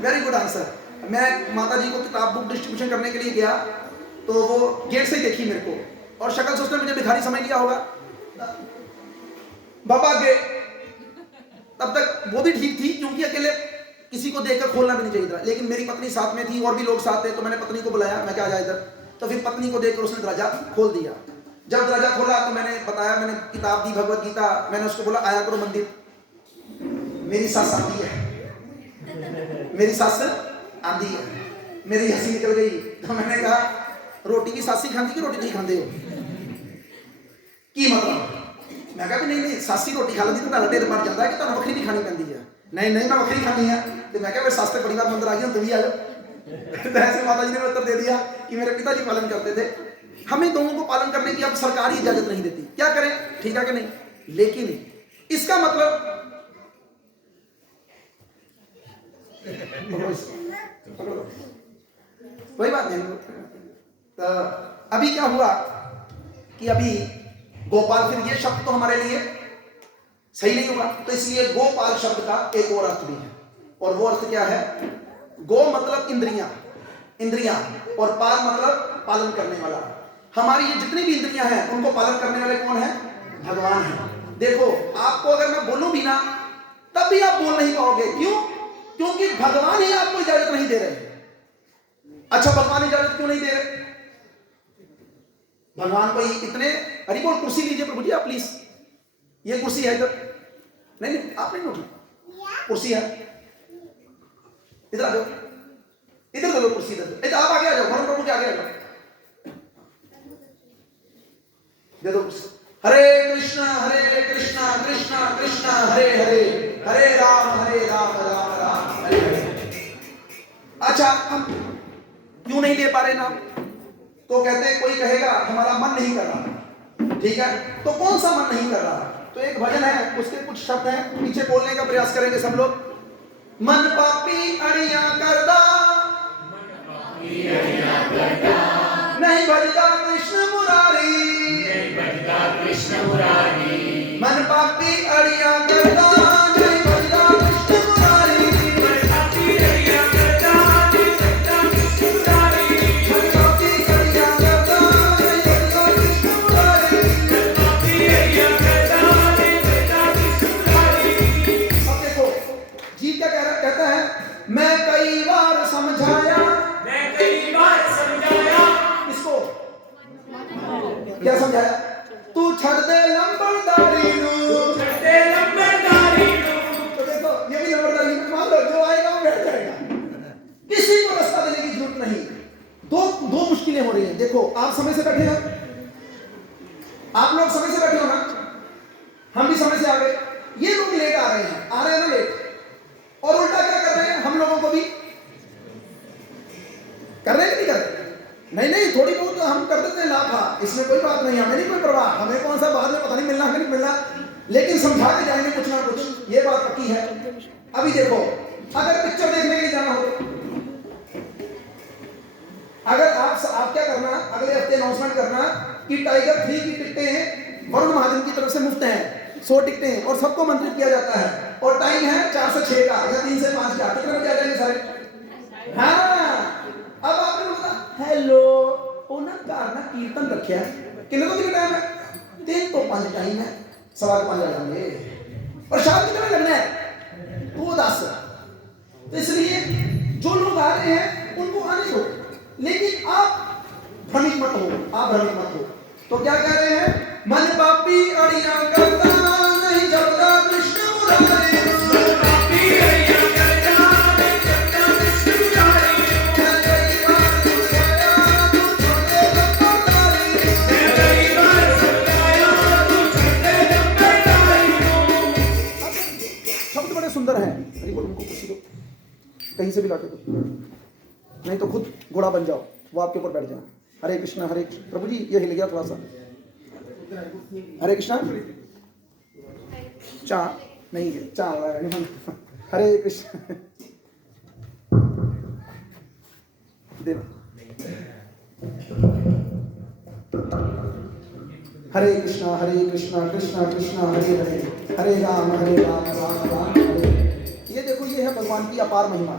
Very good answer. मैं माता जी को किताब बुक डिस्ट्रीब्यूशन करने के लिए गया, तो वो गेट से देखी मेरे को, और शक्ल से उसने मुझे भिखारी समझ लिया होगा। बाबा गे, तब तक वो भी ठीक थी, क्योंकि अकेले किसी को देखकर खोलना भी नहीं चाहिए था, लेकिन मेरी पत्नी साथ में थी और भी लोग साथ थे, तो मैंने पत्नी को बुलाया, मैं क्या आ जा इधर। तो फिर पत्नी को देखकर उसने दरवाजा खोल दिया। जब दरवाजा खोला तो मैंने बताया, मैंने किताब दी भगवत गीता, मैंने उसको बोला आया करो मंदिर। मेरी सास आंधी है, मेरी सास आंधी है। मेरी हंसी निकल गई, तो मैंने कहा रोटी की सासी खाती कि रोटी नहीं खाते हो की मतलब? मैं कहा नहीं सासी रोटी खा लेती तो ढाल ढेर मर जाता है कि तुम वक्री नहीं खानी पैंती है। नहीं मैं वक्री खानी है। तो मैं कहा शास्त्र परिवार मंदिर आ गया, तुम भी आ जाओ। तो ऐसे माता जी ने उत्तर दे दिया कि मेरे पिताजी पालन करते थे। हमें दोनों को पालन करने की अब सरकार इजाजत नहीं देती, क्या करें? ठीक है कि नहीं? लेकिन इसका मतलब कोई बात नहीं। तो अभी क्या हुआ कि अभी गोपाल, फिर ये शब्द तो हमारे लिए सही नहीं हुआ, तो इसलिए गोपाल शब्द का एक और अर्थ भी है, और वो अर्थ क्या है? गो मतलब इंद्रियां, और पाल मतलब पालन करने वाला। हमारी ये जितनी भी इंद्रियां हैं उनको पालन करने वाले कौन है? भगवान है। देखो आपको अगर मैं बोलूं भी ना, तब भी आप बोल नहीं पाओगे। क्यों? क्योंकि भगवान ही आपको इजाजत नहीं दे रहे। अच्छा, भगवान इजाजत क्यों नहीं दे रहे? भगवान को इतने, अरे बोल कुर्सी लीजिए प्रभु जी आप प्लीज, ये कुर्सी है इधर। नहीं आप नहीं उठी, कुर्सी है इधर आ जाओ, इधर दे दो कुर्सी, इधर आप आगे आ जाओ, भगवान प्रभु के आगे आ जाओ, दे दो कुर्सी। हरे कृष्णा कृष्णा कृष्णा हरे हरे, हरे राम राम राम हरे हरे। अच्छा, हम क्यों नहीं ले पा रहे नाम? तो कहते हैं कोई कहेगा हमारा मन नहीं कर रहा। ठीक है, तो कौन सा मन नहीं कर रहा? तो एक भजन है, उसके कुछ शब्द हैं, पीछे बोलने का प्रयास करेंगे सब लोग। मन पापी अड़िया करदा, नहीं भजदा कृष्ण मुरारी, मन पापी अड़िया करदा, नहीं भजदा कृष्ण मुरारी, मन पापी अड़िया करदा, नहीं भजदा कृष्ण मुरारी, मन पापी अड़िया करदा, नहीं भजदा कृष्ण मुरारी, मन पापी अड़िया करदा, नहीं भजदा कृष्ण मुरारी। अब देखो जी क्या कहता है, मैं कई बार समझाया, इसको क्या समझाया? तू छड़ दे लंबरदारी नू, तो देखो ये भी लंबरदारी मान लो, जो आएगा वो बैठ जाएगा, किसी को रास्ता देने की जरूरत नहीं। दो मुश्किलें हो रही हैं। देखो आप समय से बैठे हो, आप लोग समय से बैठे हो ना, हम भी समय से आ गए, ये लोग लेट आ रहे हैं ना लेट, और उल्टा क्या कर रहे हैं, हम लोगों को भी कर रहे हैं कि नहीं कर रहे? नहीं थोड़ी बहुत तो हम कर देते हैं लाभा, इसमें कोई बात नहीं, हमें नहीं कोई परवाह, हमें कौन सा बाद में पता नहीं मिलना है कि नहीं मिलना, लेकिन समझा के जाएंगे कुछ ना कुछ, ये बात पक्की है। अभी देखो अगर पिक्चर देखने के लिए जाना हो, अगर आप क्या करना, अगले हफ्ते अनाउंसमेंट करना कि टाइगर 3 की टिकटें वरुण महाजन की तरफ से मुफ्त हैं, 100 टिकटें, और सबको मंत्रित किया जाता है, और टाइम है 4 से 6 का या 3 से 5 का। कितने बजे आ जाएंगे सारे? हाँ, अब आपने बोला हेलो ओना कारना कीर्तन रखा है, कितने बजे का टाइम है? 3 तो 5 टाइम है, 4:15 आ जाएंगे, और शाम कितने बजे लगने तो इसलिए जो लोग आ रहे हैं उनको आने दो, लेकिन आप भ्रमित मत हो, आप भ्रमित मत हो। तो क्या कह रहे हैं? मन पापी अड़िया करता नहीं जपता कृष्ण मुरारी, मन पापी अड़िया करता नहीं जपता कृष्ण मुरारी, मैं कई बार सुनाया तू छोटे दम्बरदारी, मैं कई बार सुनाया तू छोटे दम्बरदारी। शब्द बड़े सुंदर हैं, अरे बोल उनको कुछ दो, कहीं से भी लाके दो, नहीं तो खुद घोड़ा बन जाओ, वो आपके ऊपर बैठ जाए। हरे कृष्णा हरे कृष्ण। प्रभु जी ये हिल गया थोड़ा सा। हरे कृष्णा चा नहीं है, चा हरे कृष्ण देना। हरे कृष्णा कृष्णा कृष्णा हरे हरे, हरे राम राम राम हरे। ये देखो, ये है भगवान की अपार महिमा।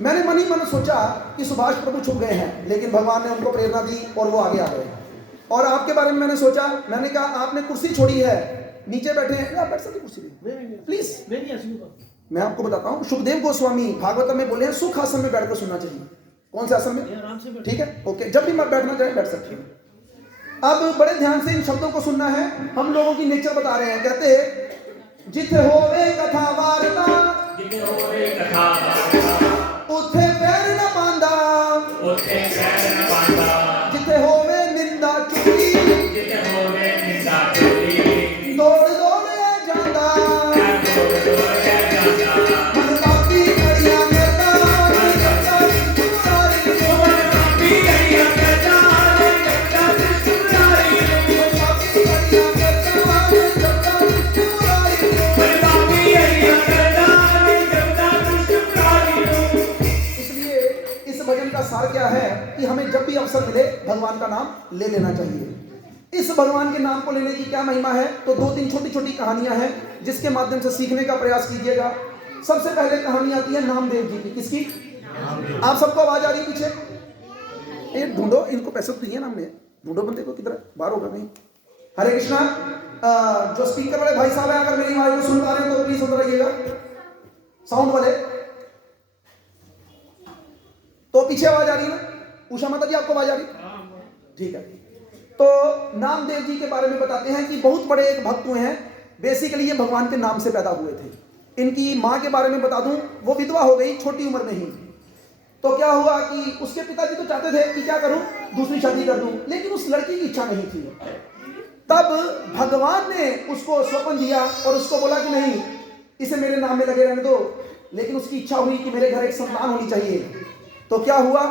मैंने मन ही मन सोचा कि सुभाष प्रभु छुप गए हैं, लेकिन भगवान ने उनको प्रेरणा दी और वो आगे आ गए। और आपके बारे में मैंने सोचा, मैंने कहा आपने कुर्सी छोड़ी है, नीचे बैठे हैं, आप बैठ सकते कुर्सी पे प्लीज। मैं आपको बताता हूँ, सुखदेव गोस्वामी भागवतम में बोले हैं सुख आसन में बैठकर सुनना चाहिए। कौन से आसन में? ठीक है, ओके, जब भी मत बैठना चाहे बैठ सकते हैं। अब बड़े ध्यान से इन शब्दों को सुनना है। हम लोगों की नेचर बता रहे हैं। कहते हैं जिथे होवे कथा वार्ता, उथे पैर न बांधा, जिथे होवे निंदा चुकी, दौड़ दौड़ जांदा, मन पापी अड़िया करता नहीं जपता कृष्ण मुरारी, मन पापी अड़िया करता नहीं जपता कृष्ण मुरारी, मन पापी अड़िया करता नहीं जपता कृष्ण मुरारी, मन पापी अड़िया करता नहीं जपता कृष्ण मुरारी। इसलिए इस भजन का सार क्या है कि हमें जब भी अवसर मिले भगवान का नाम ले लेना चाहिए। इस भगवान के नाम को लेने की क्या महिमा है? तो दो तीन छोटी छोटी कहानियां हैं जिसके माध्यम से सीखने का प्रयास कीजिएगा। सबसे पहले कहानी आती है नामदेव जी की। किसकी? आप सबको आवाज आ रही है पीछे? ये ढूंढो, इनको पैसे तो दिए नाम में, ढूंढो बंदे को, किधर बाहर होगा कहीं। हरे कृष्णा। जो स्पीकर वाले भाई साहब है, अगर मेरी आवाज को सुन पा रहे हैं तो प्लीज उधर आइएगा, साउंड वाले। तो पीछे आवाज आ रही है ना? उषा माता जी आपको आवाज आ रही? ठीक है। तो नामदेव जी के बारे में बताते हैं कि बहुत बड़े एक भक्त हुए हैं। बेसिकली ये भगवान के नाम से पैदा हुए थे। इनकी माँ के बारे में बता दूं, वो विधवा हो गई छोटी उम्र में ही। तो क्या हुआ कि उसके पिताजी तो चाहते थे कि क्या करूं, दूसरी शादी कर दूं, लेकिन उस लड़की की इच्छा नहीं थी। तब भगवान ने उसको स्वप्न दिया और उसको बोला कि नहीं, इसे मेरे नाम में लगे रहने दो। लेकिन उसकी इच्छा हुई कि मेरे घर एक संतान होनी चाहिए। तो क्या हुआ,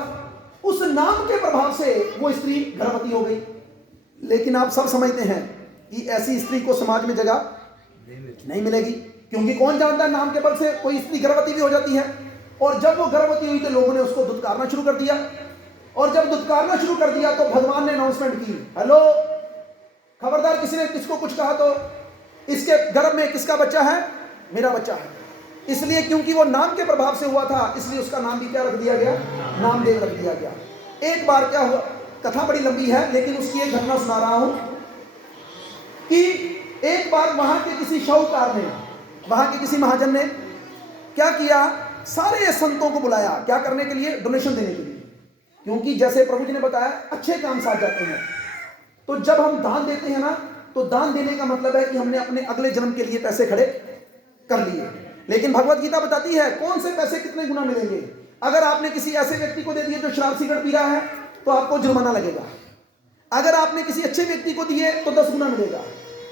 उस नाम के प्रभाव से वो स्त्री गर्भवती हो गई। लेकिन आप सब समझते हैं कि ऐसी स्त्री को समाज में जगह नहीं मिलेगी, क्योंकि कौन जानता है नाम के बल से कोई स्त्री गर्भवती भी हो जाती है। और जब वो गर्भवती हुई तो लोगों ने उसको दुत्कारना शुरू कर दिया। और जब दुत्कारना शुरू कर दिया तो भगवान ने अनाउंसमेंट की, हेलो खबरदार, किसी ने किसको कुछ कहा तो इसके गर्भ में किसका बच्चा है? मेरा बच्चा है। इसलिए क्योंकि वो नाम के प्रभाव से हुआ था, इसलिए उसका नाम भी क्या रख दिया गया? नामदेव रख दिया गया। एक बार क्या हुआ, कथा बड़ी लंबी है लेकिन उसकी एक घटना सुना रहा हूं कि एक बार वहां के किसी शाहूकार ने, वहां के किसी महाजन ने क्या किया, सारे संतों को बुलाया। क्या करने के लिए? डोनेशन देने के लिए। क्योंकि जैसे प्रभु जी ने बताया अच्छे काम साथ जाते हैं। तो जब हम दान देते हैं ना, तो दान देने का मतलब है कि हमने अपने अगले जन्म के लिए पैसे खड़े कर लिए। लेकिन भगवत गीता बताती है कौन से पैसे कितने गुना मिलेंगे। अगर आपने किसी ऐसे व्यक्ति को दे दिए जो शराब सिगरेट पी रहा है तो आपको जुर्माना लगेगा। अगर आपने किसी अच्छे व्यक्ति को दिए तो 10 गुना मिलेगा।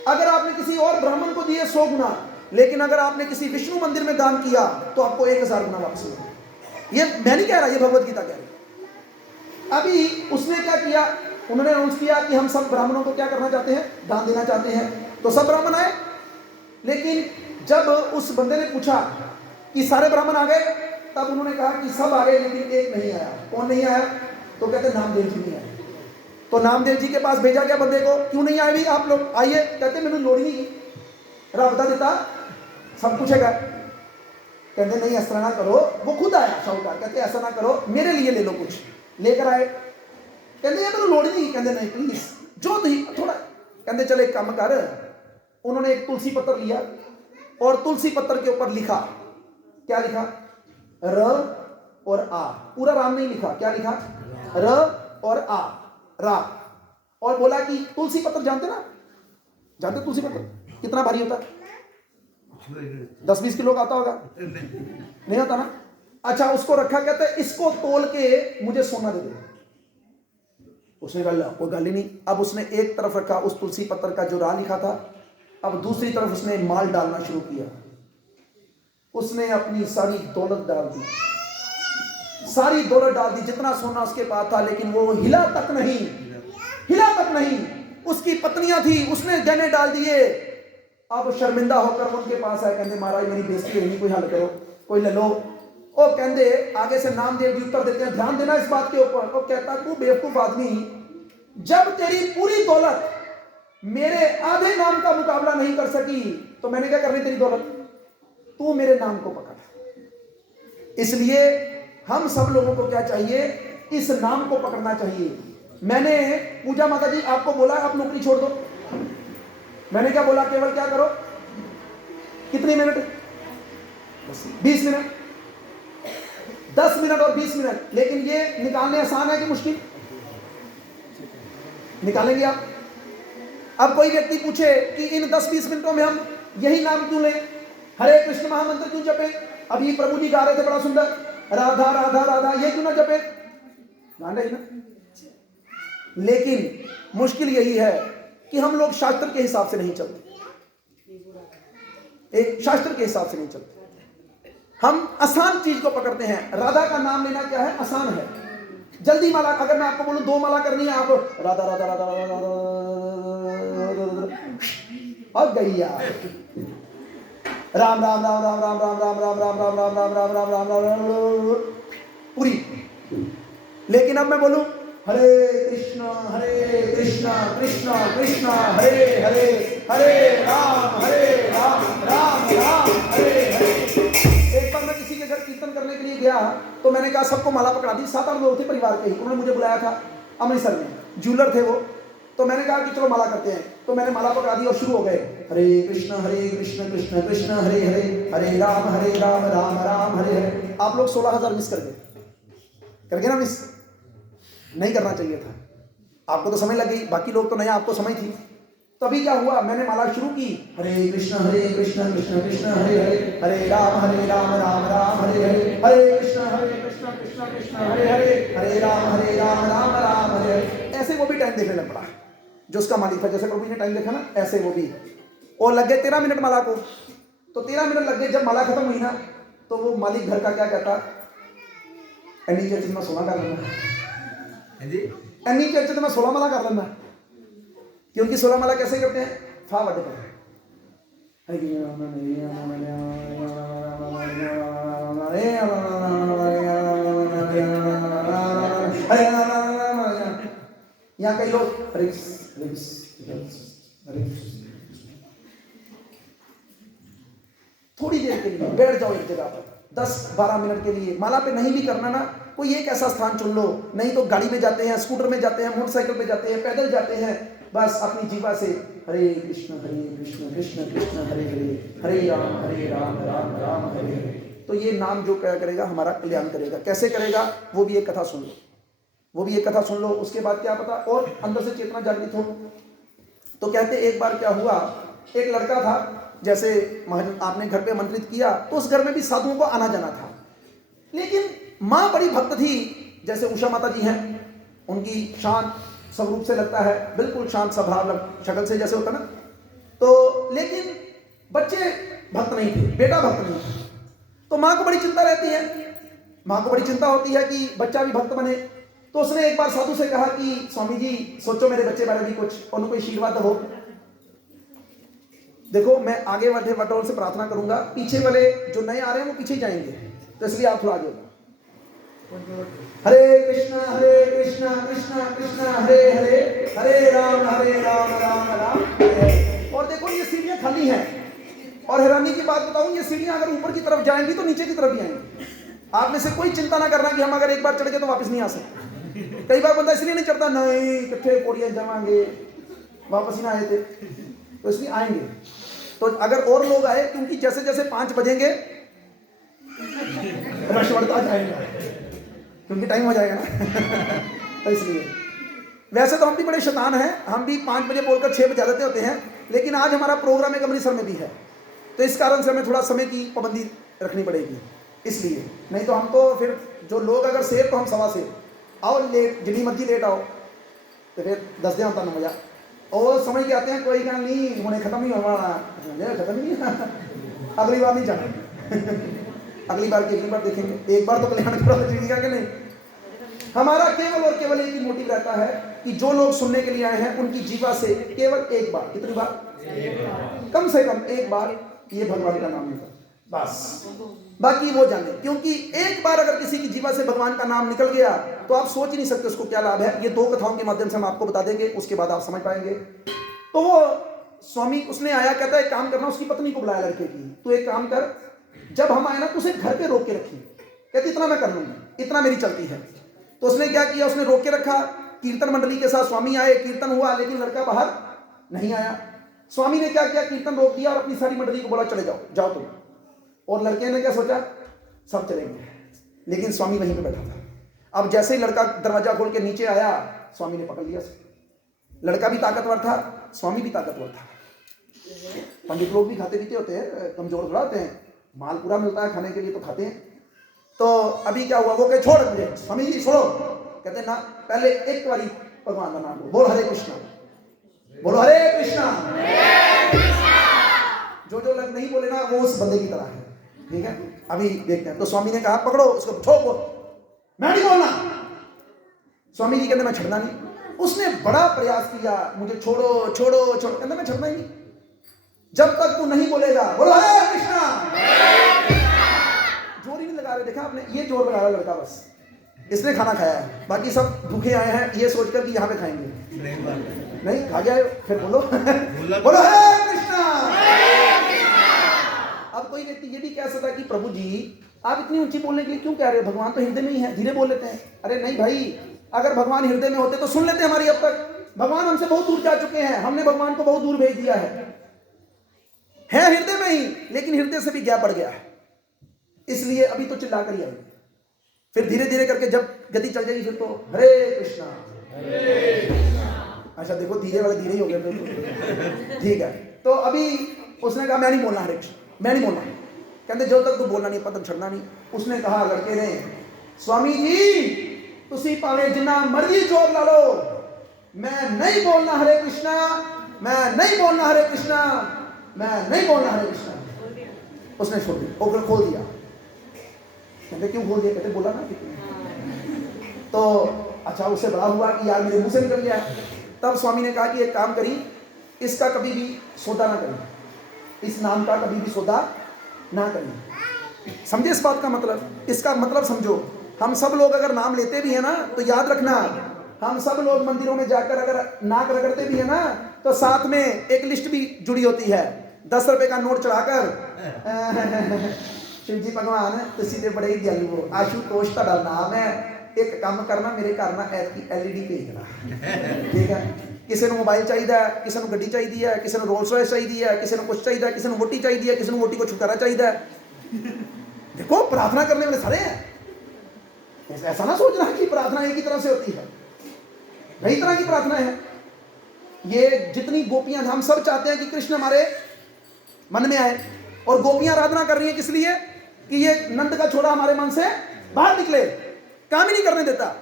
अगर आपने किसी और ब्राह्मण को दिए 100 गुना। लेकिन अगर आपने किसी विष्णु मंदिर में दान किया तो आपको 1000 गुना वापस होगा। ये मैं नहीं कह रहा, ये भगवत गीता कह रही। अभी उसने क्या किया, उन्होंने अनाउंस किया कि हम सब ब्राह्मणों को क्या करना चाहते हैं? दान देना चाहते हैं। तो सब ब्राह्मण आए। लेकिन जब उस बंदे ने पूछा कि सारे ब्राह्मण आ गए, तब उन्होंने कहा कि सब आ गए लेकिन एक नहीं आया। कौन नहीं आया? तो कहते नामदेव जी नहीं आए। तो नामदेव जी के पास भेजा गया बंदे को, क्यों नहीं आए भी आप लोग? आइए। कहते मैंने लोड़ नहीं, रब दा दिता सब कुछ है। कहते नहीं ऐसा ना करो। वो खुद आया शाहूकार, कहते ऐसा ना करो, मेरे लिए ले लो। कुछ लेकर आए। कहते मेरे लोड़ नहीं। कहते नहीं प्लीज जो थोड़ा। कहते चले एक काम कर। उन्होंने एक तुलसी पत्र लिया और तुलसी पत्र के ऊपर लिखा। क्या लिखा? र और आ, पूरा राम नहीं लिखा, क्या लिखा? र और आ, रा। और बोला कि तुलसी पत्र जानते ना, जानते तुलसी पत्र कितना भारी होता है? 10-20 किलो का आता होगा, नहीं होता ना? अच्छा, उसको रखा, कहते हैं इसको तोल के मुझे सोना दे दे। उसने कहा कोई गाली नहीं। अब उसने एक तरफ रखा उस तुलसी पत्र का जो रा लिखा था, अब दूसरी तरफ उसने माल डालना शुरू किया। उसने अपनी सारी दौलत डाल दी, सारी दौलत डाल दी, जितना सोना उसके पास था, लेकिन वो हिला तक नहीं, हिला तक नहीं। उसकी पत्नियां थी, उसने गहने डाल दिए। अब शर्मिंदा होकर उनके पास आए, कहते महाराज मेरी बेइज्जती होगी, कोई हल करो, कोई ले लो। वो कहते आगे से नामदेव जी उत्तर देते हैं, ध्यान देना इस बात के ऊपर। वो कहता तू बेवकूफ आदमी, जब तेरी पूरी दौलत मेरे आधे नाम का मुकाबला नहीं कर सकी, तो मैंने क्या करनी तेरी दौलत? तू मेरे नाम को पकड़। इसलिए हम सब लोगों को क्या चाहिए? इस नाम को पकड़ना चाहिए। मैंने पूजा माता जी आपको बोला आप नौकरी छोड़ दो, मैंने क्या बोला? केवल क्या करो? कितनी मिनट? 20 मिनट, 10 मिनट और 20 मिनट। लेकिन ये निकालने आसान है कि मुश्किल? निकालेंगे आप? अब कोई व्यक्ति पूछे कि इन 10-20 मिनटों में हम यही नाम क्यों लें, हरे कृष्ण महामंत्र क्यों जपे? अभी प्रभु जी गा रहे थे बड़ा सुंदर, राधा राधा राधा, ये क्यों ना जपे? मान रहे ना? लेकिन मुश्किल यही है कि हम लोग शास्त्र के हिसाब से नहीं चलते, एक शास्त्र के हिसाब से नहीं चलते। हम आसान चीज को पकड़ते हैं। राधा का नाम लेना क्या है? आसान है। जल्दी माला, अगर मैं आपको बोलूं 2 माला करनी है, आप राधा राधा राधा अब गैया, राम राम राम राम राम राम राम राम राम राम राम राम राम राम राम राम पूरी। लेकिन अब मैं बोलूं हरे कृष्णा कृष्णा कृष्णा हरे हरे, हरे राम राम राम हरे हरे। एक बार मैं किसी के घर कीर्तन करने के लिए गया, तो मैंने कहा सबको माला पकड़ा दी। 7-8 लोग थे परिवार के ही, उन्होंने मुझे बुलाया था अमृतसर में, ज्वेलर थे वो। तो मैंने कहा कि चलो माला करते हैं, तो मैंने माला पकड़ा दी और शुरू हो गए, हरे कृष्ण कृष्ण कृष्ण हरे हरे, हरे राम राम राम हरे हरे। आप लोग 16,000 मिस कर गए ना? मिस नहीं करना चाहिए था, आपको तो समय लगी, बाकी लोग तो नया, आपको समय थी। तभी क्या हुआ, मैंने माला शुरू की, हरे कृष्ण कृष्ण कृष्ण हरे हरे, हरे राम राम राम हरे हरे, हरे कृष्ण कृष्ण कृष्ण हरे हरे, हरे राम राम हरे हरे। ऐसे वो भी टाइम देखने लग पड़ा, जो उसका मालिक था। जैसे प्रभु ने टाइम देखा ना, ऐसे वो भी। और लग गए 13 मिनट माला को, तो 13 मिनट लग गए। जब माला खत्म हुई ना, तो वो मालिक घर का क्या कहता, एनी चर्च में 16 कर लेना, एनी चर्च में 16 माला कर लेना। क्योंकि 16 माला कैसे करते हैं? फा वटे पर यहाँ कई लोग थोड़ी देर के लिए बैठ जाओ एक जगह पर, 10-12 मिनट के लिए। माला पे नहीं भी करना ना, कोई एक ऐसा स्थान चुन लो, नहीं तो गाड़ी में जाते हैं, स्कूटर में जाते हैं, मोटरसाइकिल पे जाते हैं, पैदल जाते हैं, बस अपनी जीवा से हरे कृष्ण कृष्ण कृष्ण हरे हरे, हरे राम राम राम हरे हरे। तो ये नाम जो क्या करेगा, हमारा कल्याण करेगा। कैसे करेगा, वो भी एक कथा सुन लो, वो भी एक कथा सुन लो। उसके बाद क्या पता और अंदर से चेतना जागृत हो। तो कहते एक बार क्या हुआ, एक लड़का था, जैसे आपने घर पे आमंत्रित किया, तो उस घर में भी साधुओं को आना जाना था। लेकिन माँ बड़ी भक्त थी, जैसे उषा माता जी हैं, उनकी शांत स्वरूप से लगता है, बिल्कुल शांत स्वभाव शक्ल से जैसे होता ना। तो लेकिन बच्चे भक्त नहीं थे, बेटा भक्त नहीं था। तो माँ को बड़ी चिंता रहती है, माँ को बड़ी चिंता होती है कि बच्चा भी भक्त बने। तो उसने एक बार साधु से कहा कि स्वामी जी सोचो मेरे बच्चे बारे भी कुछ, और उनको आशीर्वाद हो। देखो मैं आगे वाले वटोल से प्रार्थना करूंगा, पीछे वाले जो नए आ रहे हैं वो पीछे जाएंगे, तो इसलिए आप थोड़ा आगे हो। हरे कृष्ण कृष्ण कृष्ण हरे हरे, हरे राम राम राम हरे। और देखो ये सीढ़ियां खाली हैं, और हैरानी की बात बताऊं, ये सीढ़ियां अगर ऊपर की तरफ जाएंगी तो नीचे की तरफ भी आएंगी। आप में से कोई चिंता ना करना कि हम अगर एक बार चढ़ गए तो वापस नहीं आ सकते। कई बार बंदा इसलिए नहीं चढ़ता, नहीं कट्ठे पौड़ियां जमाएंगे, वापस ही ना आए थे, तो इसलिए आएंगे। तो अगर और लोग आए, क्योंकि जैसे जैसे 5 बजेंगे रश बढ़ता जाएगा क्योंकि टाइम हो जाएगा ना। तो इसलिए वैसे तो हम भी बड़े शैतान हैं, हम भी 5 बजे बोलकर 6 बजे जाते होते हैं, लेकिन आज हमारा प्रोग्राम एक अमृतसर में भी है, तो इस कारण से हमें थोड़ा समय की पाबंदी रखनी पड़ेगी। इसलिए नहीं तो हम तो फिर जो लोग अगर सेर तो हम 1.25 आओ लेट, जितनी मर्जी लेट आओ, तो फिर 10 दिन आता ना मजा और समझ के आते हैं कोई गल नहीं, उन्हें खत्म नहीं होना, खत्म नहीं अगली बार नहीं जाना। अगली बार की अगली बार देखेंगे, एक बार तो कल्याण करो जीविका के नहीं। हमारा केवल और केवल एक ही मोटिव रहता है कि जो लोग सुनने के लिए आए हैं उनकी जीवा से केवल एक बार, कितनी बार, कम से कम एक बार ये भगवान का नाम निकल, बस बाकी वो जाने। क्योंकि एक बार अगर किसी की जीवा से भगवान का नाम निकल गया तो आप सोच ही नहीं सकते उसको क्या लाभ है। ये 2 कथाओं के माध्यम से हम आपको बता देंगे, उसके बाद आप समझ पाएंगे। तो वो स्वामी उसने आया, कहता है एक काम करना, उसकी पत्नी को बुलाया लड़के की, तू एक काम कर, जब हम आए ना तो उसे घर पे रोक के रखी। कहती इतना मैं कर लूंगी, इतना मेरी चलती है। तो उसने क्या किया, उसने रोक के रखा। कीर्तन मंडली के साथ स्वामी आए, कीर्तन हुआ, लेकिन लड़का बाहर नहीं आया। स्वामी ने क्या किया, कीर्तन रोक दिया और अपनी सारी मंडली को बोला चले जाओ, जाओ तुम। और लड़के ने क्या सोचा, सब चले गए, लेकिन स्वामी वहीं पे बैठा था। अब जैसे ही लड़का दरवाजा खोल के नीचे आया, स्वामी ने पकड़ लिया उसे। लड़का भी ताकतवर था, स्वामी भी ताकतवर था। पंडित लोग भी खाते पीते होते हैं, कमजोर थोड़ा होते हैं, माल पूरा मिलता है खाने के लिए तो खाते हैं। तो अभी क्या हुआ, वो कहे छोड़ मुझे, स्वामी जी छोड़ो। कहते ना, पहले एक बारी भगवान का नाम बोल, हरे कृष्णा, बोलो हरे कृष्णा। जो लोग नहीं बोले ना वो उस बंदे की तरह है, ठीक है। अभी देखते हैं। तो स्वामी ने कहा पकड़ो उसको, छोड़ो, मैं नहीं बोलना। स्वामी जी कहते मैं छड़ना नहीं। उसने बड़ा प्रयास किया, मुझे छोड़ो छोड़ो छोड़ो, कहते मैं छड़ना ही नहीं जब तक तू नहीं बोलेगा, बोलो हरे कृष्णा। जोर ही नहीं लगा रहे, देखा आपने, ये जोर लगा रहा लड़का, बस इसने खाना खाया है, बाकी सब भूखे आए हैं ये सोचकर कि यहाँ पे खाएंगे, नहीं खा गया। फिर बोलो बोलो हरे कृष्णा। अब कोई व्यक्ति ये भी कह सकता है कि प्रभु जी आप इतनी ऊंची बोलने के लिए क्यों कह रहे हो, भगवान तो हृदय में ही है, धीरे बोल लेते हैं। अरे नहीं भाई, अगर भगवान हृदय में होते तो सुन लेते हमारी। अब तक भगवान हमसे बहुत दूर जा चुके हैं, हमने भगवान को बहुत दूर भेज दिया है हृदय में ही, लेकिन हृदय से भी गैप बढ़ गया है, इसलिए अभी तो चिल्ला कर ही आएंगे। फिर धीरे धीरे करके जब गति चल जाएगी फिर तो हरे कृष्णा। अच्छा देखो, धीरे वाले धीरे ही हो गए, ठीक है। तो अभी उसने कहा मैं नहीं बोलना हरे कृष्ण, मैं नहीं बोलना। कहते जो तक तू बोलना नहीं पतन छड़ना नहीं। उसने कहा लड़के ने, स्वामी जी तुसी पावे जिन्ना मर्जी जोर ला लो, मैं नहीं बोलना हरे कृष्णा, मैं नहीं बोलना हरे कृष्णा, मैं नहीं बोलना हरे कृष्णा। उसने छोड़ दिया, ओकर खोल दिया। कहते क्यों खोल दिया, कहते बोला ना। तो अच्छा उससे बड़ा हुआ कि यार मेरे मुंह से निकल गया। तब स्वामी ने कहा कि एक काम करी, इसका कभी भी सौदा ना करें, इस नाम का कभी भी सौदा ना करें। समझे इस बात का मतलब, इसका मतलब समझो। हम सब लोग अगर नाम लेते भी है ना तो याद रखना, हम सब लोग मंदिरों में जाकर अगर नाक रगड़ते भी है ना तो साथ में एक लिस्ट भी जुड़ी होती है। 10 रुपए का नोट चढ़ाकर शिव जी भगवान तुसी ते बड़े ही दयालु हो, आशुतोष तुहाडा नाम है, एक काम करना मेरे घर ना LED भेज देना, ठीक है। किसी को मोबाइल चाहिए, किसी को गड्डी चाहिए है, किसी को रोल्स रॉयस चाहिए है, किसी को कुछ चाहिए, किसी को वोटी चाहिए है, किसी को वोटी को छुटकारा चाहिए। देखो प्रार्थना करने वाले सारे हैं, ऐसा ना सोचना है कि प्रार्थना एक ही तरह से होती है, कई तरह की प्रार्थना है। ये जितनी गोपियां, हम सब चाहते हैं कि कृष्ण हमारे मन में आए, और गोपियां आराधना कर रही हैं किस लिए कि ये नंद का छोड़ा हमारे मन से बाहर निकले, काम ही नहीं करने देता।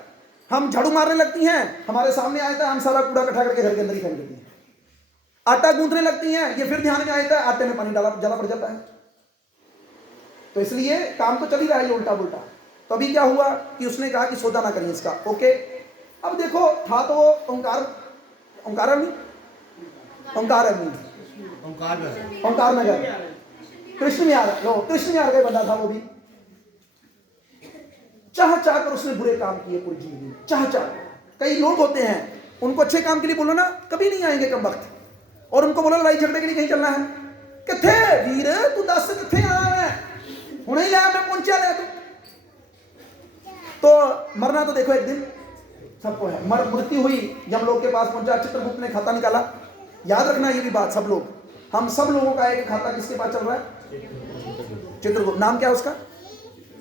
हम झाड़ू मारने लगती हैं, हमारे सामने आता है, हम सारा कूड़ा इकट्ठा करके घर के अंदर ही फेंक देती हैं। आटा गूंथने लगती हैं, ये फिर ध्यान में आता है, आटे में पानी डाला जला पड़ जाता है। तो इसलिए काम तो चल ही रहा है उल्टा पुल्टा। तो अभी क्या हुआ कि उसने कहा कि सौदा ना करिए इसका, ओके। अब देखो था तो ओंकार नगर कृष्ण विहार का बंदा था। वो भी चाह कर उसने बुरे काम किए पूरी जिंदगी, चाह। कई लोग होते हैं उनको अच्छे काम के लिए बोलो ना कभी नहीं आएंगे कम वक्त, और उनको बोलो लड़ाई झगड़े के लिए कहीं चलना है, किथे वीर तू दस किथे आया है, हुणे ही आया मैं पहुंचा लिया तू। तो मरना तो देखो एक दिन सबको है, मृत्यु हुई, यमलोक के पास पहुंचा, चित्रगुप्त ने खाता निकाला। याद रखना ये भी बात, सब लोग, हम सब लोगों का एक खाता किसके पास चल रहा है, चित्रगुप्त। नाम क्या है उसका,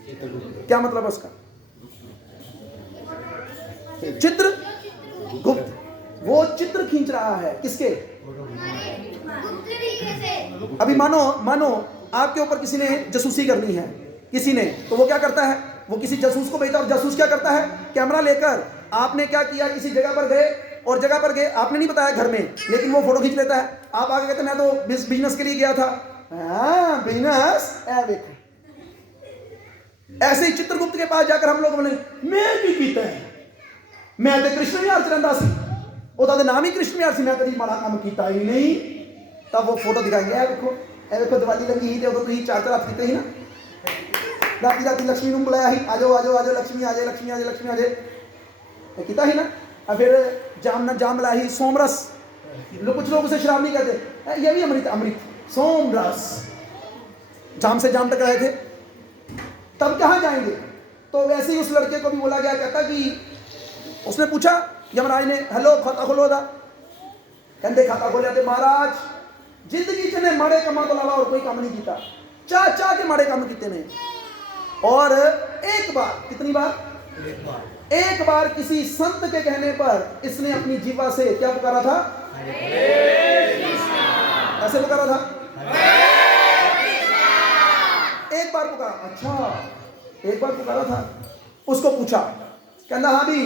क्या मतलब है उसका? चित्रगुप्त, वो चित्र खींच रहा है किसके? अभी मानो आपके ऊपर किसी ने जासूसी करनी है, किसी ने, तो वो क्या करता है? वो किसी जासूस को भेजता है और जासूस क्या करता है? कैमरा लेकर आपने क्या किया, किसी जगह पर गए और जगह पर गए, आपने नहीं बताया घर में, लेकिन वो फोटो खींच लेता है। आप आगे कहते मैं तो बिजनेस के लिए गया था। हाँ बिजनेस, देखो ऐसे ही चित्रगुप्त के पास जाकर हम लोग बोले मैं भी कीता है, मैं तो कृष्ण विहार च रहिंदा सी, ਉਹਦਾ नाम ही कृष्ण विहार सी, मैं कभी माड़ा काम कीता ही नहीं। तब वो फोटो दिखाएंगे, ए देखो दिवाली लगी ही, तो तुम 4 रात कीते ही ना, राती लक्ष्मी ਨੂੰ बुलाया ही, आजो आजो आजो लक्ष्मी आ जाए, लक्ष्मी आ जाए, लक्ष्मी आ जाए, कीता ही ना। और फिर जाम ला ही, सोमरस, कुछ लोग उसे शराब नहीं कहते, ये भी अमृत सोमरस, जाम से जाम टकराए थे। तब कहाँ जाएंगे? तो वैसे ही उस लड़के को भी बोला गया, कहता कि उसने पूछा यमराज ने, हेलो खाता खोलो दा, कहते खाता खोलिया तो महाराज जिंदगी च ने माड़े कामों के अलावा और कोई काम नहीं किया, चाह के माड़े काम किए ने। और एक बार, कितनी बार? एक बार किसी संत के कहने पर इसने अपनी जीवा से क्या पुकारा था? ऐसे पुकारा था, एक बार पुकारा। अच्छा, एक बार पुकारा था। उसको पूछा, कहना हाँ भी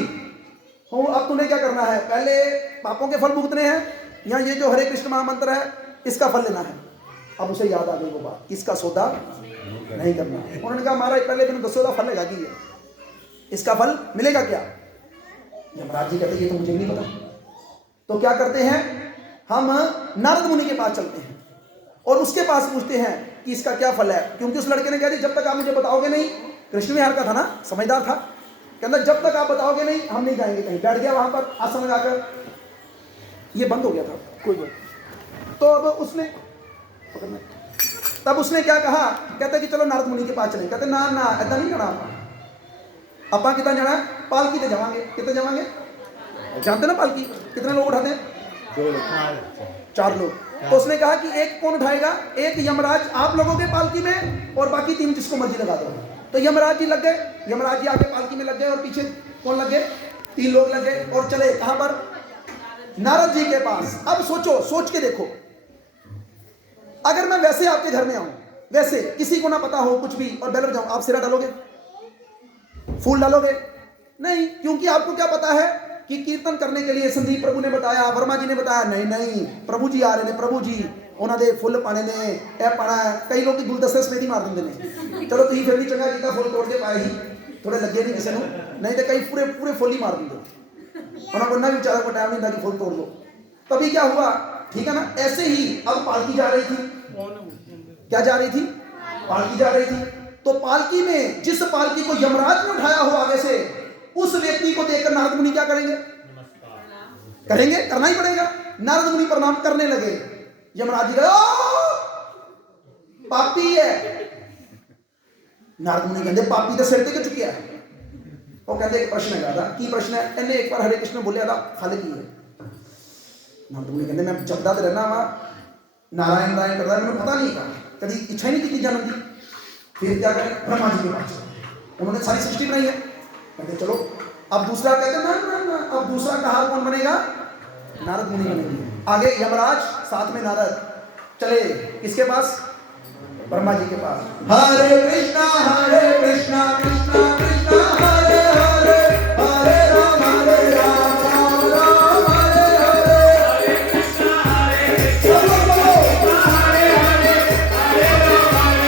हो, अब तूने क्या करना है? पहले पापों के फल भुगतने हैं या ये जो हरे कृष्ण महामंत्र है इसका फल लेना है? अब उसे याद आ गई वो बात, इसका सौदा नहीं करना। उन्होंने कहा महाराज पहले दिन 10 फल लगा दी है, इसका फल मिलेगा क्या? यमराज जी कहते ये तो मुझे नहीं पता। तो क्या करते हैं, हम नारद मुनि के पास चलते हैं और उसके पास पूछते हैं कि इसका क्या फल है, क्योंकि उस लड़के ने कहा जब तक आप मुझे बताओगे नहीं, कृष्ण विहार का था ना, समझदार था, कहता जब तक आप बताओगे नहीं हम नहीं जाएंगे कहीं। बैठ गया वहां पर आसन लगाकर, ये बंद हो गया था कोई बात। तो अब उसने तब उसने क्या कहा, कहता कि चलो नारद मुनि के पास चलें। कहते ना ना ऐसा नहीं करना, आप कितना जाना? पालकी से जावांगे। कितने जावांगे? जानते ना पालकी कितने लोग उठाते हैं? 4 लोग। तो उसने कहा कि एक कौन उठाएगा? एक यमराज आप लोगों के पालकी में और बाकी 3 जिसको मर्जी लगा दो। तो यमराज जी लग गए, यमराज जी आगे पालकी में लग गए और पीछे कौन लग गए? 3 लोग लग गए और चले कहां पर? नारद जी के पास। अब सोचो, सोच के देखो, अगर मैं वैसे आपके घर में आऊं, वैसे किसी को ना पता हो कुछ भी, और बैल जाऊं, आप सिरा डालोगे? फूल डालोगे? नहीं, क्योंकि आपको क्या पता है कि कीर्तन करने के लिए संदीप प्रभु ने बताया, वर्मा जी ने बताया। नहीं नहीं, प्रभु जी आ रहे ने, प्रभु जी उन्होंने फुल पाने ने, ए पाना है। कई लोग की गुलदस्ते समेत ही मार देंगे ने। चलो तुम फिर भी चंगा कीता, फुल तोड़ के पाए ही, थोड़े लगे नहीं किसी को, नहीं तो कई पूरे पूरे फुल ही मार देंगे। उन्होंने ना भी बेचारा को टाइम नहीं था कि फुल तोड़ दो। तभी क्या हुआ, ठीक है ना? ऐसे ही अब पालकी जा रही थी, क्या जा रही थी? पालकी जा रही थी। तो पालकी में जिस पालकी को यमराज ने उठाया हो आगे से, उस व्यक्ति को देखकर नारद मुनि क्या करेंगे? करेंगे, करना ही पड़ेगा। नारद मुनि प्रणाम करने लगे। यमराज जी कहा पापी है। नारद मुनि कहते पापी तो सिर ते चुकिया है। वो कहते एक प्रश्न है दादा, की प्रश्न है? इन्हें एक बार हरे कृष्ण बोलिया था, फल की है। नारद मुनि कहते मैं जपदा तो रहना वा, नारायण नारायण करता, मैंने पता नहीं था, कभी इच्छा ही नहीं की जन्म की। फिर क्या करें? ब्रह्मा जी के पास, उन्होंने सारी सृष्टि बनाई है। कहते चलो अब दूसरा, कहते ना ना ना, अब दूसरा का हाल कौन बनेगा? नारद मुनि बनेंगे। आगे यमराज, साथ में नारद, चले किसके पास? ब्रह्मा जी के पास। हरे कृष्णा कृष्णा कृष्णा हरे हरे, हरे राम राम राम हरे हरे, हरे कृष्णा कृष्णा हरे हरे, हरे राम राम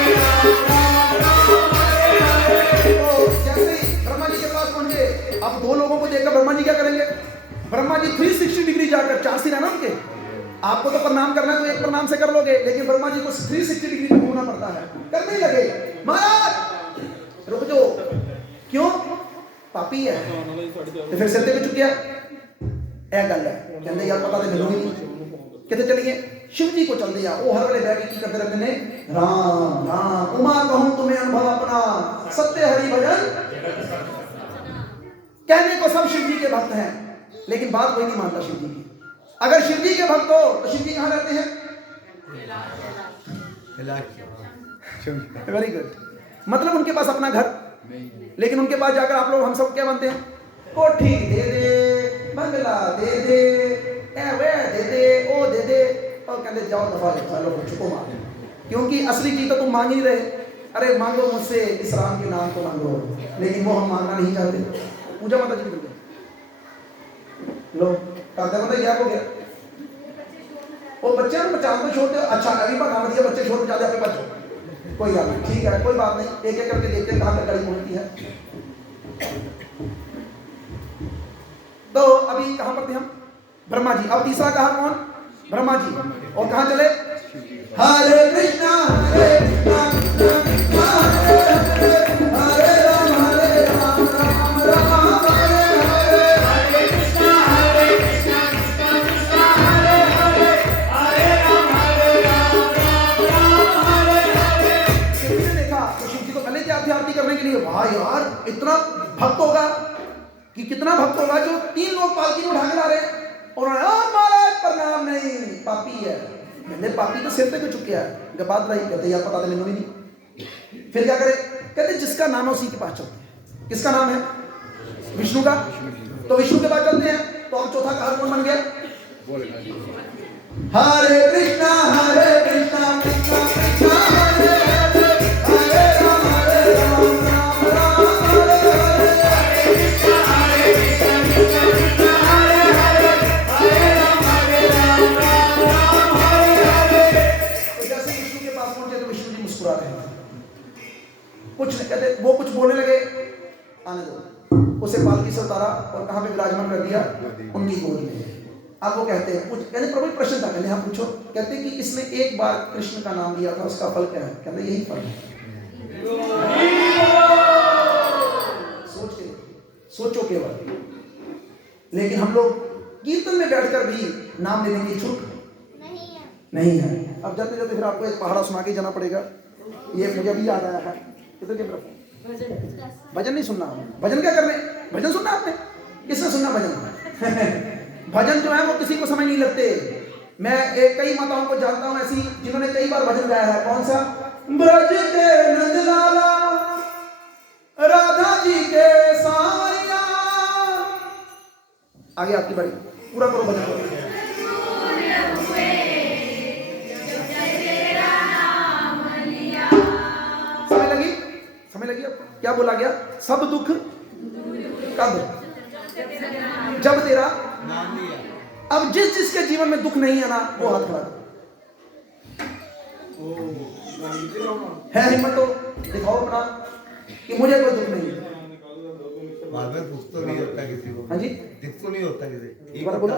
हरे हरे। तो जैसे ही ब्रह्मा जी के पास पहुंचे, अब 2 लोगों को देखकर ब्रह्मा जी क्या करेंगे? ब्रह्मा जी 360 डिग्री जाकर, 4 सिर है ना उनके, आपको तो प्रणाम करना है तो एक प्रणाम से कर लोगे, लेकिन ब्रह्मा जी को 360 डिग्री में घूमना पड़ता है। करने लगे, महाराज रुक जाओ, क्यों? पापी है। तो फिर सिर ते चुक गया, यह गल है। कहते यार पता तो मिलो ही नहीं, कितने चलिए? शिव जी को चलते हैं। वो हर वाले बैग की करते रहते हैं, राम राम उमा कहूं तुम्हें अनुभव अपना, सत्य हरि भजन। कहने को सब शिव जी के भक्त हैं, लेकिन बात कोई नहीं मानता शिव जी की। अगर शिव जी के भक्त हो तो शिव जी कहां रहते हैं? वेरी गुड, मतलब उनके पास अपना घर लेकिन उनके पास जाकर आप लोग हम सब क्या बनते हैं, कोठी दे दे, बंगला दे दे, वे दे दे, ओ दे दे, और कहते जाओ दफा चलो छुपो मार। क्योंकि असली चीज तो तुम मांग ही रहे। अरे मांगो मुझसे इस राम के नाम को मांगो, लेकिन वो हम मांगना नहीं चाहते। पूजा माता जी करते लो कहते मतलब क्या हो गया, वो बच्चे बचा तो छोड़ दो। अच्छा अभी बता दिया बच्चे छोड़ बचा दे अपने बच्चों, कोई बात नहीं, ठीक है कोई बात नहीं, एक एक करके देखते हैं कहां तक कड़ी पहुंचती है। तो अभी कहां पर थे हम, ब्रह्मा जी। अब तीसरा कहा कौन, ब्रह्मा जी। और कहां चले, हरे कृष्णा कृष्णा हरे हरे, हरे राम राम राम हरे हरे, हरे कृष्णा कृष्णा कृष्णा हरे हरे, हरे राम राम हरे हरे। किसी ने देखा तो शिव जी को पहले क्या आरती करने के लिए, वाह यार इतना भक्त होगा कि कितना भक्त होगा जो 3 लोग पालकी में उठा के ला रहे हैं और महाराज प्रणाम नहीं, पापी है। मैंने पापी तो सिर पे क्यों चुक गया है, बात रही। कहते यार पता तो मैंने भी नहीं। फिर क्या करे, कहते जिसका नाम है उसी के पास चलते हैं। किसका नाम है, विष्णु का, तो विष्णु के पास चलते हैं। तो अब चौथा कारण कौन बन गया, हरे कृष्णा कृष्णा कृष्णा हरे हरे, हरे राम राम राम हरे हरे, हरे कृष्णा कृष्णा कृष्णा हरे हरे, हरे राम राम हरे हरे। तो जैसे विष्णु के पास पहुंचे तो विष्णु जी मुस्कुरा रहे हैं, कुछ नहीं कहते। वो कुछ बोलने लगे, आने दो। उसे पालकी से उतारा और कहां पे विराजमान कर दिया, उनकी गोद में। अब वो कहते हैं, कुछ कहते प्रभु प्रश्न था, कहते हाँ पूछो। कहते कि इसने एक बार कृष्ण का नाम लिया था, उसका फल क्या है, कहते यही फल है। सोचो केवल। लेकिन हम लोग कीर्तन में बैठकर भी नाम लेने की इच्छुक नहीं है। अब जाते जाते फिर आपको एक पहाड़ा सुना के जाना पड़ेगा, ये मुझे अभी याद आया है। किधर के तरफ, भजन नहीं सुनना, भजन क्या करने, भजन सुनना आपने, किसने सुनना भजन? भजन जो है वो किसी को समझ नहीं लगते। मैं कई माताओं को जानता हूं ऐसी जिन्होंने कई बार भजन गाया है। कौन सा, ब्रज के नंदलाला राधा जी के सावरिया। आगे आपकी बारी, पूरा करो भजन। समय लगी आपको, क्या बोला गया, सब दुख कब, जब तेरा नाम लिया। अब जिस जिसके जीवन में दुख नहीं है ना, वो हाथ खड़ा है, हिम्मत तो दिखाओ अपना कि मुझे कोई दुख नहीं है। दुख तो नहीं होता किसी को, हाँ जी, दुख तो नहीं होता किसी को बोला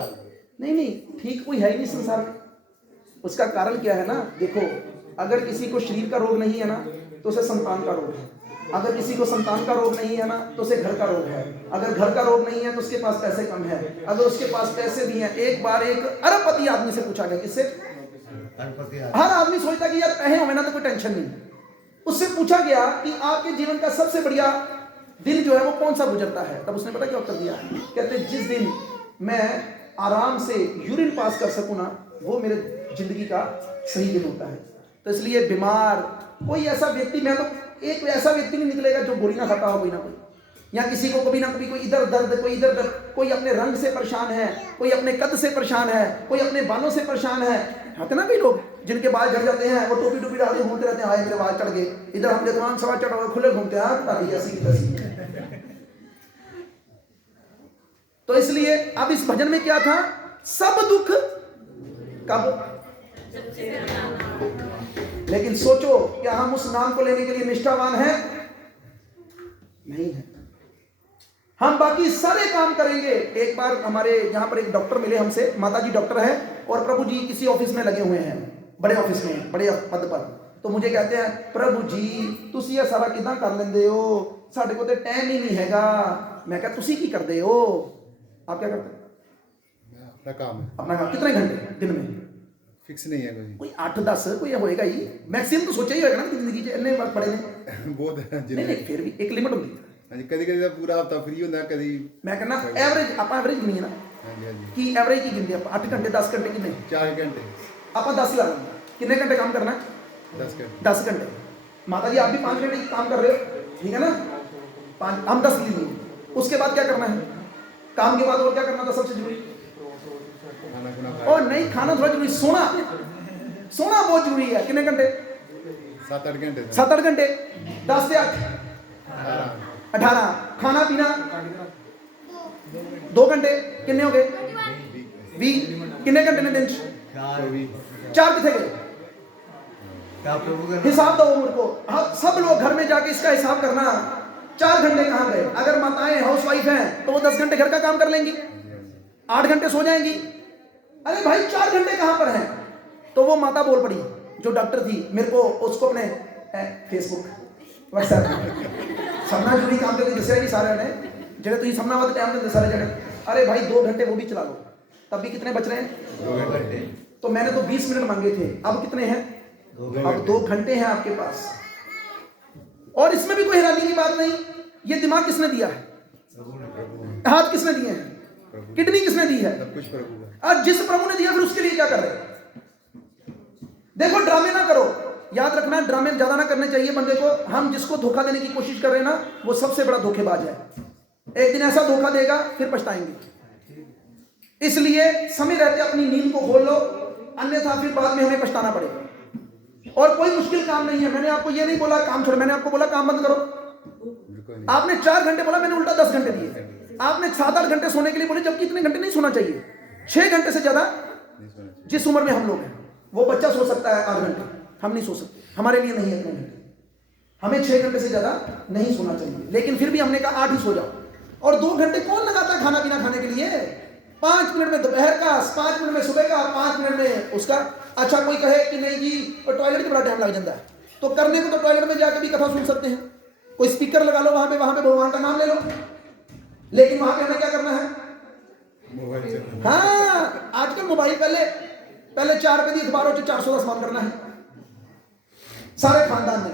नहीं, ठीक कोई है ही नहीं संसार में। उसका कारण क्या है ना, देखो अगर किसी को शरीर का रोग नहीं है ना तो उसे संतान का रोग है। अगर किसी को संतान का रोग नहीं है ना तो उसे घर का रोग है। अगर घर का रोग नहीं है तो उसके पास पैसे कम है। अगर उसके पास पैसे भी हैं, एक बार एक अरबपति आदमी से पूछा गया, किससे, हर आदमी सोचता कि यार पैसे होंगे ना तो कोई टेंशन नहीं। उससे पूछा गया कि आपके जीवन का सबसे बढ़िया दिन जो है वो कौन सा गुजरता है। तब उसने पता क्या उत्तर दिया, कहते जिस दिन मैं आराम से यूरिन पास कर सकूं ना, वो मेरे जिंदगी का सही दिन होता है। तो इसलिए बीमार कोई ऐसा व्यक्ति, मैं तो एक ऐसा व्यक्ति नहीं निकलेगा जो गोली ना खाता हो कोई ना कोई, या किसी को कभी ना कभी कोई इधर दर्द, कोई इधर दर्द, कोई अपने रंग से परेशान है, कोई अपने कद से परेशान है, कोई अपने बालों से परेशान है। होते ना कई लोग जिनके बाल झड़ जाते हैं, वो टोपी टोपी डाल के घूमते रहते हैं, हाय मेरे बाल चढ़ गए, इधर हम दुकान सवा चढ़ा हुआ खुले घूमते हैं, ऐसी तैसी। तो इसलिए अब इस भजन में क्या था, सब दुख कब, लेकिन सोचो क्या हम उस नाम को लेने के लिए निष्ठावान हैं? नहीं है। हम बाकी सारे काम करेंगे। एक बार हमारे यहाँ पर एक डॉक्टर मिले हमसे, माता जी डॉक्टर है और प्रभु जी किसी ऑफिस में लगे हुए हैं, बड़े ऑफिस में, बड़े पद पर। तो मुझे कहते हैं, प्रभु जी तुसी ये सारा कितना कर लेंदे हो, साडे को तो टाइम ही नहीं हैगा। मैं कहा तुसी की करदे हो, आप क्या करते हैं? अपना काम है। अपना काम कितने घंटे दिन में? फिक्स नहीं है कोई 8-10 कोई होएगा ही, मैक्सिमम तो सोचा ही होएगा ना जिंदगी च इतने बार पड़े ने बहुत नहीं, फिर भी एक लिमिट होती है। हाँ जी, कभी-कभी तो पूरा हफ्ता फ्री होता है, कभी मैं कहना एवरेज, आप एवरेज गिनी है ना, हाँ जी, हाँ जी, कि एवरेज की गिनती आप 8 घंटे 10 घंटे कितने, 4 घंटे आप 10 ला लेंगे, कितने घंटे काम करना है? 10 घंटे। 10 घंटे। माता जी आप भी 5 घंटे काम कर रहे हो, ठीक है ना? 5 हम 10 लिए। उसके बाद क्या करना है? काम के बाद और क्या करना था सबसे जरूरी? खाना खुना और नहीं, खाना थोड़ा जरूरी, सोना बहुत जरूरी है। कितने घंटे? 7-8 घंटे 7-8 घंटे। 10 से 8 18 18। खाना पीना 2 घंटे, कितने हो गए? 20। कितने घंटे ने दिन? 4 कितने गए? हिसाब दो मुझको। सब लोग घर में जाके इसका हिसाब करना, 4 घंटे कहाँ गए? अगर माताएं हाउसवाइफ हैं तो वो 10 घंटे घर का काम कर लेंगी, 8 घंटे सो जाएंगी। अरे भाई 4 घंटे कहाँ पर हैं? तो वो माता बोल पड़ी जो डॉक्टर थी, मेरे को उसको अपने फेसबुक व्हाट्सएप सबना जुड़ी काम करके दस रहे सारे ने जेडे तुम सबना वाले टाइम देते सारे जने। अरे भाई 2 घंटे वो भी चला लो, तब भी कितने बच रहे हैं? 2 घंटे। तो मैंने तो 20 मिनट मांगे थे, अब कितने हैं? अब 2 घंटे हैं आपके पास। और इसमें भी कोई हैरानी की बात नहीं। ये दिमाग किसने दिया है? हाथ किसने दिए हैं? किडनी किसने दी है? सब कुछ प्रभु है। आज जिस प्रभु ने दिया फिर उसके लिए क्या कर रहे हैं? देखो, ड्रामे ना करो। याद रखना, ड्रामे ज्यादा ना करने चाहिए बंदे को। हम जिसको धोखा देने की कोशिश कर रहे हैं ना, वो सबसे बड़ा धोखेबाज है। एक दिन ऐसा धोखा देगा फिर पछताएंगे। इसलिए समय रहते अपनी नींद को खोल लो, अन्यथा फिर बाद में हमें पछताना पड़ेगा। और कोई मुश्किल काम नहीं है। मैंने आपको ये नहीं बोला काम छोड़ो, मैंने आपको बोला काम बंद करो। आपने 4 घंटे बोला, मैंने उल्टा 10 घंटे दिए। आपने 7-8 घंटे सोने के लिए बोले, जबकि इतने घंटे नहीं सोना चाहिए। 6 घंटे से ज्यादा जिस उम्र में हम लोग हैं, वो बच्चा सो सकता है 8 घंटे, हम नहीं सो सकते। हमारे लिए नहीं है इतने घंटे, हमें 6 घंटे से ज्यादा नहीं सोना चाहिए। लेकिन फिर भी हमने कहा 8 ही सो जाओ। और 2 घंटे कौन लगाता है खाना पीना खाने के लिए? 5 मिनट में दोपहर का, 5 मिनट में सुबह का, 5 मिनट में उसका। अच्छा, कोई कहे कि नहीं जी टॉयलेट के बड़ा टाइम लग जाता है, तो करने को तो टॉयलेट में जाकर भी कथा सुन सकते हैं। कोई स्पीकर लगा लो, वहां पे भगवान का नाम ले लो। लेकिन वहां पे हमें क्या करना है? मोबाइल। हाँ, आजकल मोबाइल, पहले 4 रुपए की अखबार हो 410 मान करना है सारे खानदान ने।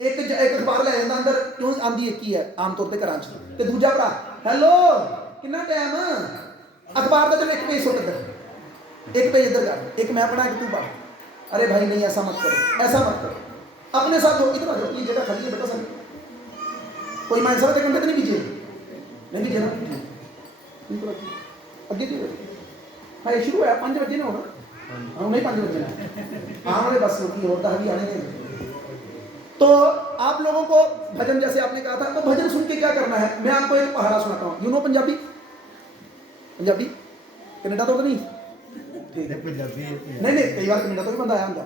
एक अखबार ले जाता अंदर, क्यों आंधी एक ही है आमतौर पर कराची, तो दूजा भरा हेलो कितना टाइम, अखबार का चलो 1 पेज सुट इधर, 1 पेज इधर कर, एक मैं पढ़ा, एक तू पढ़। अरे भाई नहीं, ऐसा मत करो, ऐसा मत करो। अपने साथ हो, इतना जो ये जगह खाली है बेटा सर, कोई माइन सब घंटे तो नहीं पीछे, नहीं पीछे ना अगे क्यों? हाँ ये शुरू है 5 बजे ना होगा। हाँ नहीं 5 बजे हाँ वाले बस होती होता है, अभी आने दें। तो आप लोगों को भजन, जैसे आपने कहा था, तो भजन सुन के क्या करना है? मैं आपको एक पहाड़ा सुनाता हूँ। You know Punjabi? Punjabi Canada तो नहीं? ठीक है, पंजाबी नहीं, कई बार कनेडा तो भी बंदा आया होता,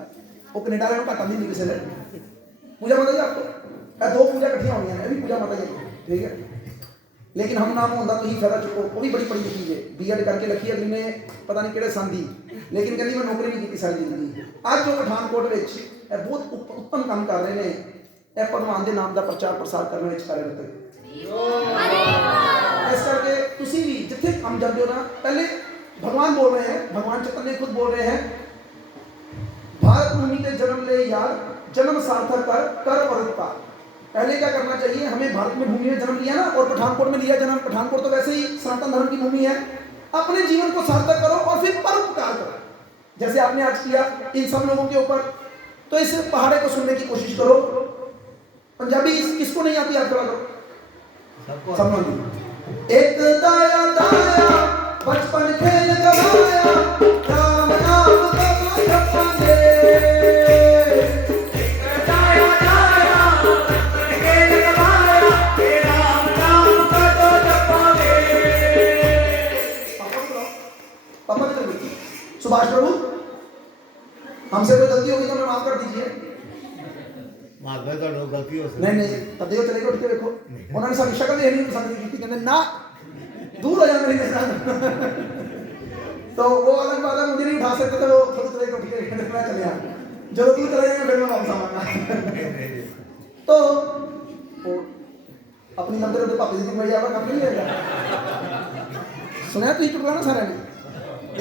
वो कनेडा वाले घट आती नहीं किसी ने। पूजा माता जी आपको 2 पूजा इकट्ठियां होनी है, भी पूजा माता जी, ठीक है। लेकिन हम नाम होता तो ही फायदा चुको, वो भी बड़ी पढ़ी लिखी है, बीएड करके रखी अगली ने पता नहीं किहड़े सन दी, लेकिन कहती मैं नौकरी नहीं की सारी जिंदगी। आज जो पठानकोट में बहुत उत्तम काम कर रहे हैं, भगवान के नाम का प्रचार प्रसार करने में कार्यरत है। इस करके तुसी भी जिथे काम जाते हो ना, पहले भगवान बोल रहे हैं, भगवान चैतन्य खुद बोल रहे हैं, भारत भूमि के जन्म ले यार, जन्म सार्थक कर परोपकार। पहले क्या करना चाहिए हमें? भारत में भूमि में जन्म लिया ना, और पठानकोट में लिया जन्म। पठानकोट तो वैसे ही सनातन धर्म की भूमि है। अपने जीवन को सार्थक करो और फिर परोपकार करो, जैसे आपने आज किया इन सब लोगों के ऊपर। तो इस पहाड़े को सुनने की कोशिश करो। पंजाबी किसको नहीं आती? आप थोड़ा करो सब। एक दाया दाया बचपन खेल गवाया, राम नाम का जपांगे। सुभाष प्रभु, हमसे कोई गलती होगी तो हमें माफ कर दीजिए। गलती हो नहीं तब चले गए, उठ के देखो, उन्होंने सारी शक्ल देखनी पसंद नहीं की, कहते ना दूर हो जाना नहीं। तो वो अलग बात है, मुझे नहीं उठा सकते थे, वो खुद चले गए, उठ के मैं चले आ, जब तू चले जाएंगे फिर मैं वापस आऊंगा। तो अपनी लंबे लंबे पापी जी में जाएगा, काम नहीं रहेगा। सुना तो ही चुका ना सारे ने।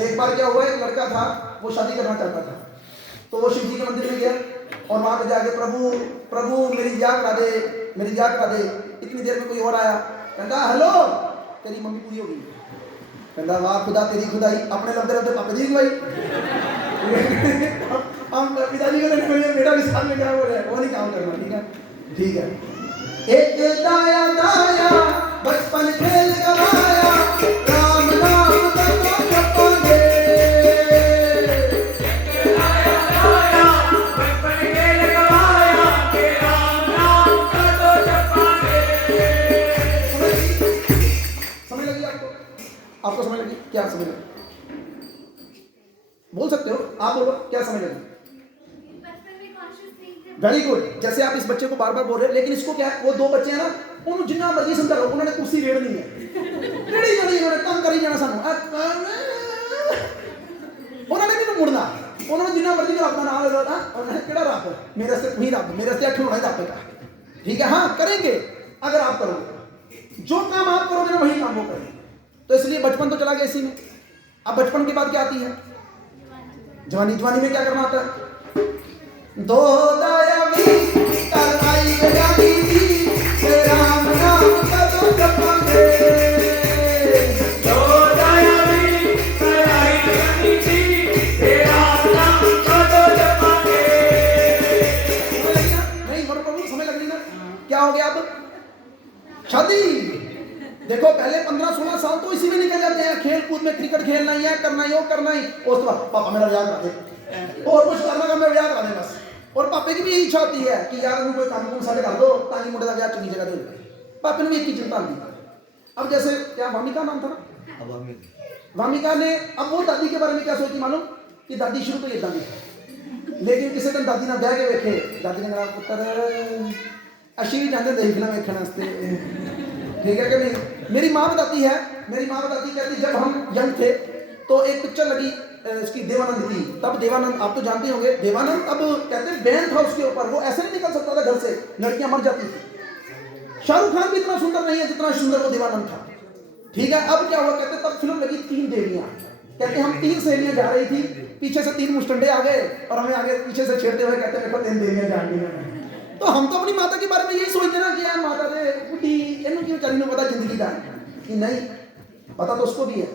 एक बार क्या हुआ, एक लड़का था, वो शादी करना चाहता था, तो वो शिव जी के मंदिर में गया और वहां पे जाके प्रभु प्रभु मेरी ब्याह करा दे, मेरी ब्याह करा दे। इतनी देर में कोई और आया, कहता हेलो तेरी मम्मी पूरी हो गई। कहता वाह खुदा तेरी खुदाई, अपने लंबे लंबे पापा जी भाई हम पिताजी को बेटा भी साथ में क्या बोल रहे हैं, वो नहीं काम करना, ठीक है ठीक है। एक दाया दाया बचपन खेल गवाया, राम नाम कदों जपांगे। समझ लगी आपको? आपको समझ लगी? क्या समझ लगी? बोल सकते हो, आप बोलो क्या समझ लगी? Very good. जैसे आप इस बच्चे को बार बार बोल रहे हैं, लेकिन इसको क्या है, वो दो बच्चे हैं ना, उन्होंने जिन्ना मर्जी समझा लो, उन्होंने कुर्सी रेड़नी है, रेड़ी जानी, उन्होंने काम करी जाना सानू, उन्होंने भी तो मुड़ना, उन्होंने जिन्ना मर्जी को अपना नाम ले लो ना, उन्होंने केड़ा रब, मेरे से वही रब, मेरे से अठ होना ही रब का। ठीक है, हाँ करेंगे अगर आप करोगे, जो काम आप करोगे ना वही काम वो करेंगे। तो इसलिए बचपन तो चला गया इसी में। अब बचपन के बाद क्या आती है? जवानी। जवानी में क्या करना आता है? दो दायावी करवाई गजानी थी, राम नाम कदों जपांगे। दो दायावी करवाई गजानी थी, राम नाम कदों जपांगे। नहीं मरो प्रभु, समझ लग रही ना? क्या हो गया अब? शादी। देखो पहले 15-16 साल तो इसी में निकल जाते हैं, खेल कूद में, क्रिकेट खेलना ही है, करना ही हो, करना ही। और उसके बाद पापा मेरा ब्याह करा दे, और कुछ करना का मैं ब्याह करा दे बस। और पापे की भी यही इच्छा होती है कि यार कोई काम कुम साढ़े कर दो ताकि मुंडे का ब्याह चंगी जगह दे। पापे ने भी एक ही चिंता दी। अब जैसे क्या वामिका नाम था ना, वामिका ने अब वो दादी के बारे में क्या सोची मालूम? कि दादी शुरू तो ये दादी थी, लेकिन किसी दिन दादी ने ब्याह के वेखे, दादी ने कहा पुत्र अशी भी जाते देख फिल्म देखने वास्ते, ठीक है कि नहीं? मेरी माँ बताती है, मेरी माँ बताती कहती जब हम यंग थे तो एक पिक्चर लगी इसकी देवानंद की। तब देवानंद आप तो जानते होंगे, देवानंद अब कहते हैं बैन था उसके ऊपर, वो ऐसे नहीं निकल सकता था घर से, लड़कियां मर जाती थी। शाहरुख खान भी इतना सुंदर नहीं है जितना सुंदर वो देवानंद था। ठीक है, अब क्या हुआ कहते तब फिल्म लगी 3 देवियां। कहते हम 3 सहेलियां जा रही थी, पीछे से 3 मुस्टंडे आ गए और हमें आगे पीछे से छेड़ते हुए कहते देखो 3 देवियां जा रही हैं। तो हम तो अपनी माता के बारे में यही सोचते ना कि यार माता दे बुढ़ी इन्हों की बेचारी ने पता जिंदगी का कि नहीं, पता तो उसको भी है।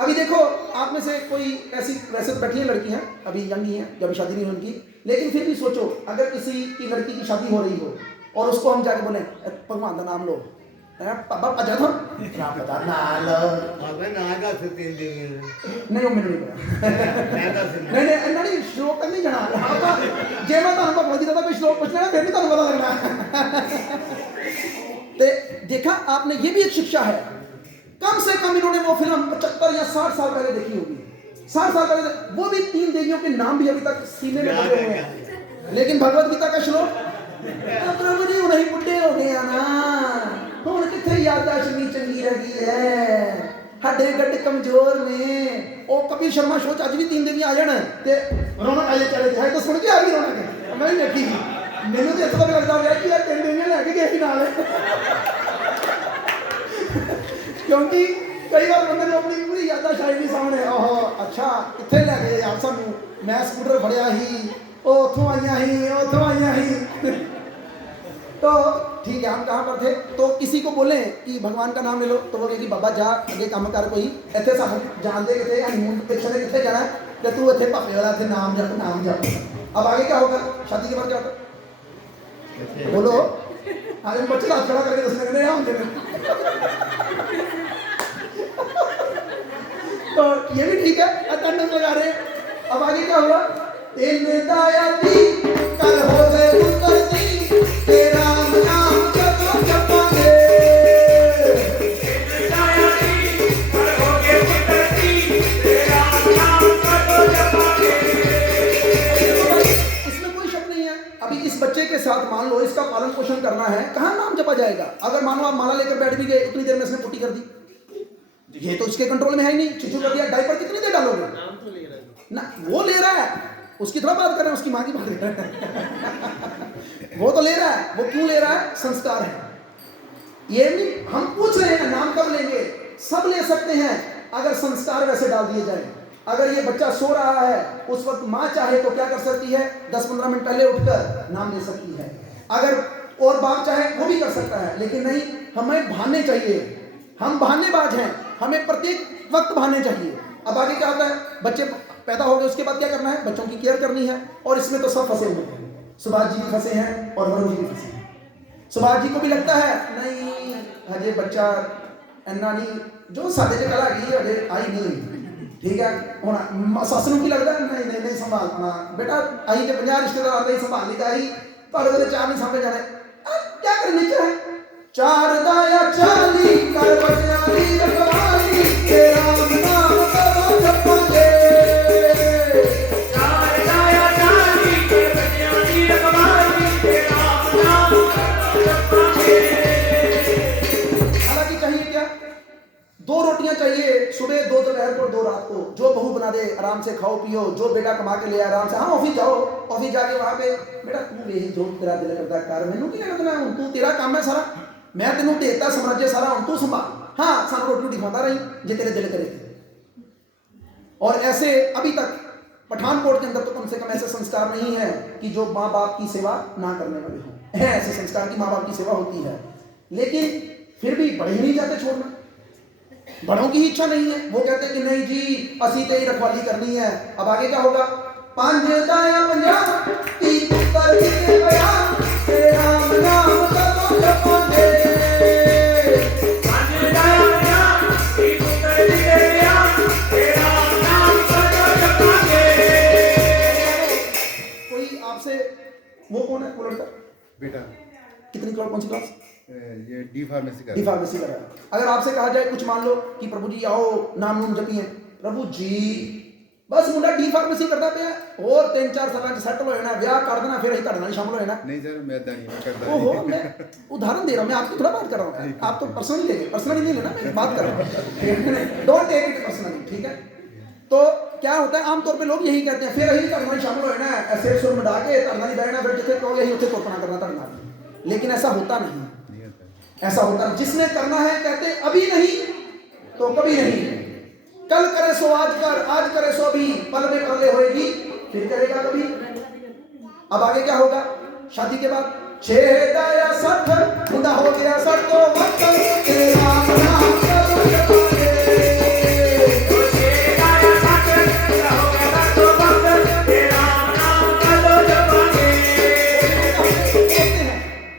अभी देखो आप में से कोई ऐसी वैसे बैठी है लड़कियां, अभी यंग ही हैं, जब शादी नहीं हुई उनकी, लेकिन फिर भी सोचो अगर किसी की लड़की की शादी हो रही हो और उसको हम जाके बोले भगवान का नाम लो, पापा अजा था क्या पता ना लो, नहीं वो मैंने नहीं पता, नहीं श्लोक नहीं जाना जे मैं तुम भगवत गीता का कोई श्लोक पूछना फिर भी तुम पता लगना। तो देखा आपने, ये भी एक शिक्षा है। कम से कम इन्होंने वो फिल्म 75 या 60 साल पहले देखी होगी, 60 साल पहले, वो भी 3 देवियों के नाम भी अभी तक सीने में बने हुए हैं। लेकिन भगवत गीता का श्लोक प्रभु जी नहीं बुढ़े हो गए ना, हुण किथे याददाश्त नहीं चंगी रह गई है, हड्डे गड्डे कमजोर ने। ओ कपिल शर्मा शो अज भी 3 देवियां आ जान ते रौनक आई चले जाए तो सुन के आ गई रौनक, मैं भी देखी मैंने तो इतना लगता है कि यार 3 देवियां लेके गए ही नाल, क्योंकि कई बार बंदे ने अपनी पूरी याददाश्त आई नहीं सामने, ओहो अच्छा किथे ले गए यार सानू, मैं स्कूटर फड़िया ही, ओ उथों आईयां ही, उथों आईयां ही। तो ठीक है, हम कहाँ पर थे? तो किसी को बोले कि भगवान का नाम ले लो तो वो कहे कि बाबा जा अगे काम कर कोई, इतने सानू जानते कितने हनीमून पिछले ने कितने जाना तो तू इतने पापे वाला इतने नाम जप नाम जप। अब आगे क्या होगा? शादी के बाद क्या होगा? बोलो आज हम बच्चे हाथ खड़ा करके दसने के होंगे। तो ये भी ठीक है, अटेंडेंस लगा रहे। अब आगे क्या हुआ? तेरे दाया दी कल हो गए उतरती, तेरा नाम कदों जपांगे। तेरे दाया दी कल हो गए उतरती, तेरा नाम कदों जपांगे। इसमें कोई शक नहीं है। अभी इस बच्चे के साथ मान लो इसका पालन पोषण करना है, कहाँ नाम जपा जाएगा? अगर मानो आप माला लेकर बैठ भी गए, इतनी देर में इसने पुट्टी कर दी, ये तो उसके कंट्रोल में है ही नहीं। छिछू कर दिया, डायपर कितनी देर डालोगे? नाम तो ले रहा है ना, वो ले रहा है, उसकी थोड़ा बात कर रहे हैं, उसकी माँ की बात कर रहे हैं। वो तो ले रहा है, वो क्यों ले रहा है? संस्कार है। ये नहीं हम पूछ रहे हैं नाम कब लेंगे, सब ले सकते हैं अगर संस्कार वैसे डाल दिए जाए। अगर ये बच्चा सो रहा है उस वक्त माँ चाहे तो क्या कर सकती है? 10-15 मिनट पहले उठकर नाम ले सकती है। अगर और बाप चाहे वो भी कर सकता है, लेकिन नहीं, हमें भाने चाहिए, हम बहानेबाज हैं, हमें प्रत्येक वक्त बहाने चाहिए। अब आगे क्या होता है? बच्चे पैदा हो गए, उसके बाद क्या करना है? बच्चों की केयर करनी है, और इसमें तो सब फंसे हुए हैं। सुभाष जी भी फंसे हैं और वरुण जी भी फंसे हैं। सुभाष जी को भी लगता है नहीं हजे बच्चा इन्ना नहीं जो साडे च कला गई हजे आई नहीं ठीक है हुण सस नूं की लगदा नहीं नहीं नहीं संभाल पाना बेटा आई ते 50 रिश्तेदार आते ही संभाल नहीं आई पर वो चार नहीं समझ जाने क्या करने च है चार दाया चाली कर बजारी रखवाली के राम नाम करो जपांगे चार दाया चाली कर बजारी रखवाली के राम नाम करो जपांगे। हालांकि चाहिए क्या 2 रोटियां चाहिए सुबह 2 दोपहर को 2 रात को जो बहू बना दे आराम से खाओ पियो जो बेटा कमा के ले आराम से हाँ ऑफिस जाओ ऑफिस जाके वहां पे बेटा तू वे जो तेरा दिल करता कर मैनू की लगना हूं तू तेरा काम है सारा मैं तेनू देता साम्राज्य सारा हूं तू संभाल हाँ सानू रोटी रोटी खाता रही जे तेरे दिल करे और ऐसे अभी तक पठानकोट के अंदर तो कम से कम ऐसे संस्कार नहीं है कि जो माँ बाप की सेवा ना करने वाले हों है ऐसे संस्कार की माँ बाप की सेवा होती है लेकिन फिर भी बड़े ही नहीं जाते छोड़ना बड़ों की इच्छा नहीं है वो कहते हैं कि नहीं जी असी तेरी रखवाली करनी है अब आगे क्या होगा 5 दाया 50 ती पुत्र के बया तेरे राम नाम करो जपांगे पांच दाया बया ती पुत्र के बया तेरे राम नाम करो जपांगे। कोई आपसे वो कौन है वो लड़का बेटा कितनी क्लास कौन सी क्लास ये डी फार्मेसी डी फार्मेसी कर रहा है अगर आपसे कहा जाए कुछ मान लो कि प्रभु जी आओ नाम नूम जपिए प्रभु जी बस मुंडा डी फार्मेसी करता पे और 3-4 साल सेटल हो जाना ब्याह कर देना फिर ही करना शामिल हो जाना नहीं सर मैं इतना नहीं करता ओहो मैं उदाहरण दे रहा हूं मैं आपकी थोड़ा बात कर रहा हूं आप तो पर्सनली नहीं लेना मैं बात कर रहा हूं डोंट टेक इट पर्सनली ठीक है तो क्या होता है आमतौर पे लोग यही कहते हैं फिर यही करना शामिल हो जाना ऐसे सुर मिटा के करना नहीं बैठना फिर जिथे कहो यही उसे कोपना करना करना लेकिन ऐसा होता नहीं ऐसा होता है जिसने करना है कहते अभी नहीं तो कभी नहीं कल करे सो आज करे सो अभी पल में पल होएगी फिर करेगा कभी अब आगे क्या होगा शादी के बाद 6 दाया 60 मुंडा हो गया 60 तो वक्त तेरे राम नाम करो जपांगे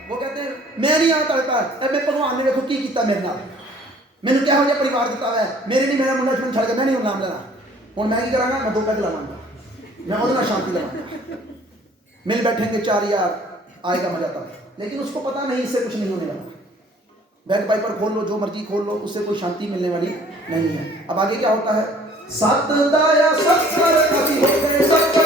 वो कहते हैं मैं नहीं आता मैं भगवान ने देखो की किया मेरे नाल मैंने क्या हो जाए परिवार दिता है मेरे नहीं मेरा मुंडा छुड़ छड़ के मैं नहीं नाम लेना हूं मैं की करांगा मैं 2 पैग लावांगा मैं ਉਹਦੇ ਨਾਲ शांति लगाऊंगा मिल बैठेंगे 4 यार आएगा मजा तब लेकिन उसको पता नहीं इससे कुछ नहीं होने वाला बैक पाइपर खोल लो जो मर्जी खोल लो उससे कोई शांति मिलने वाली नहीं है अब आगे क्या होता है 7 दाया 70 अभी हो गए 70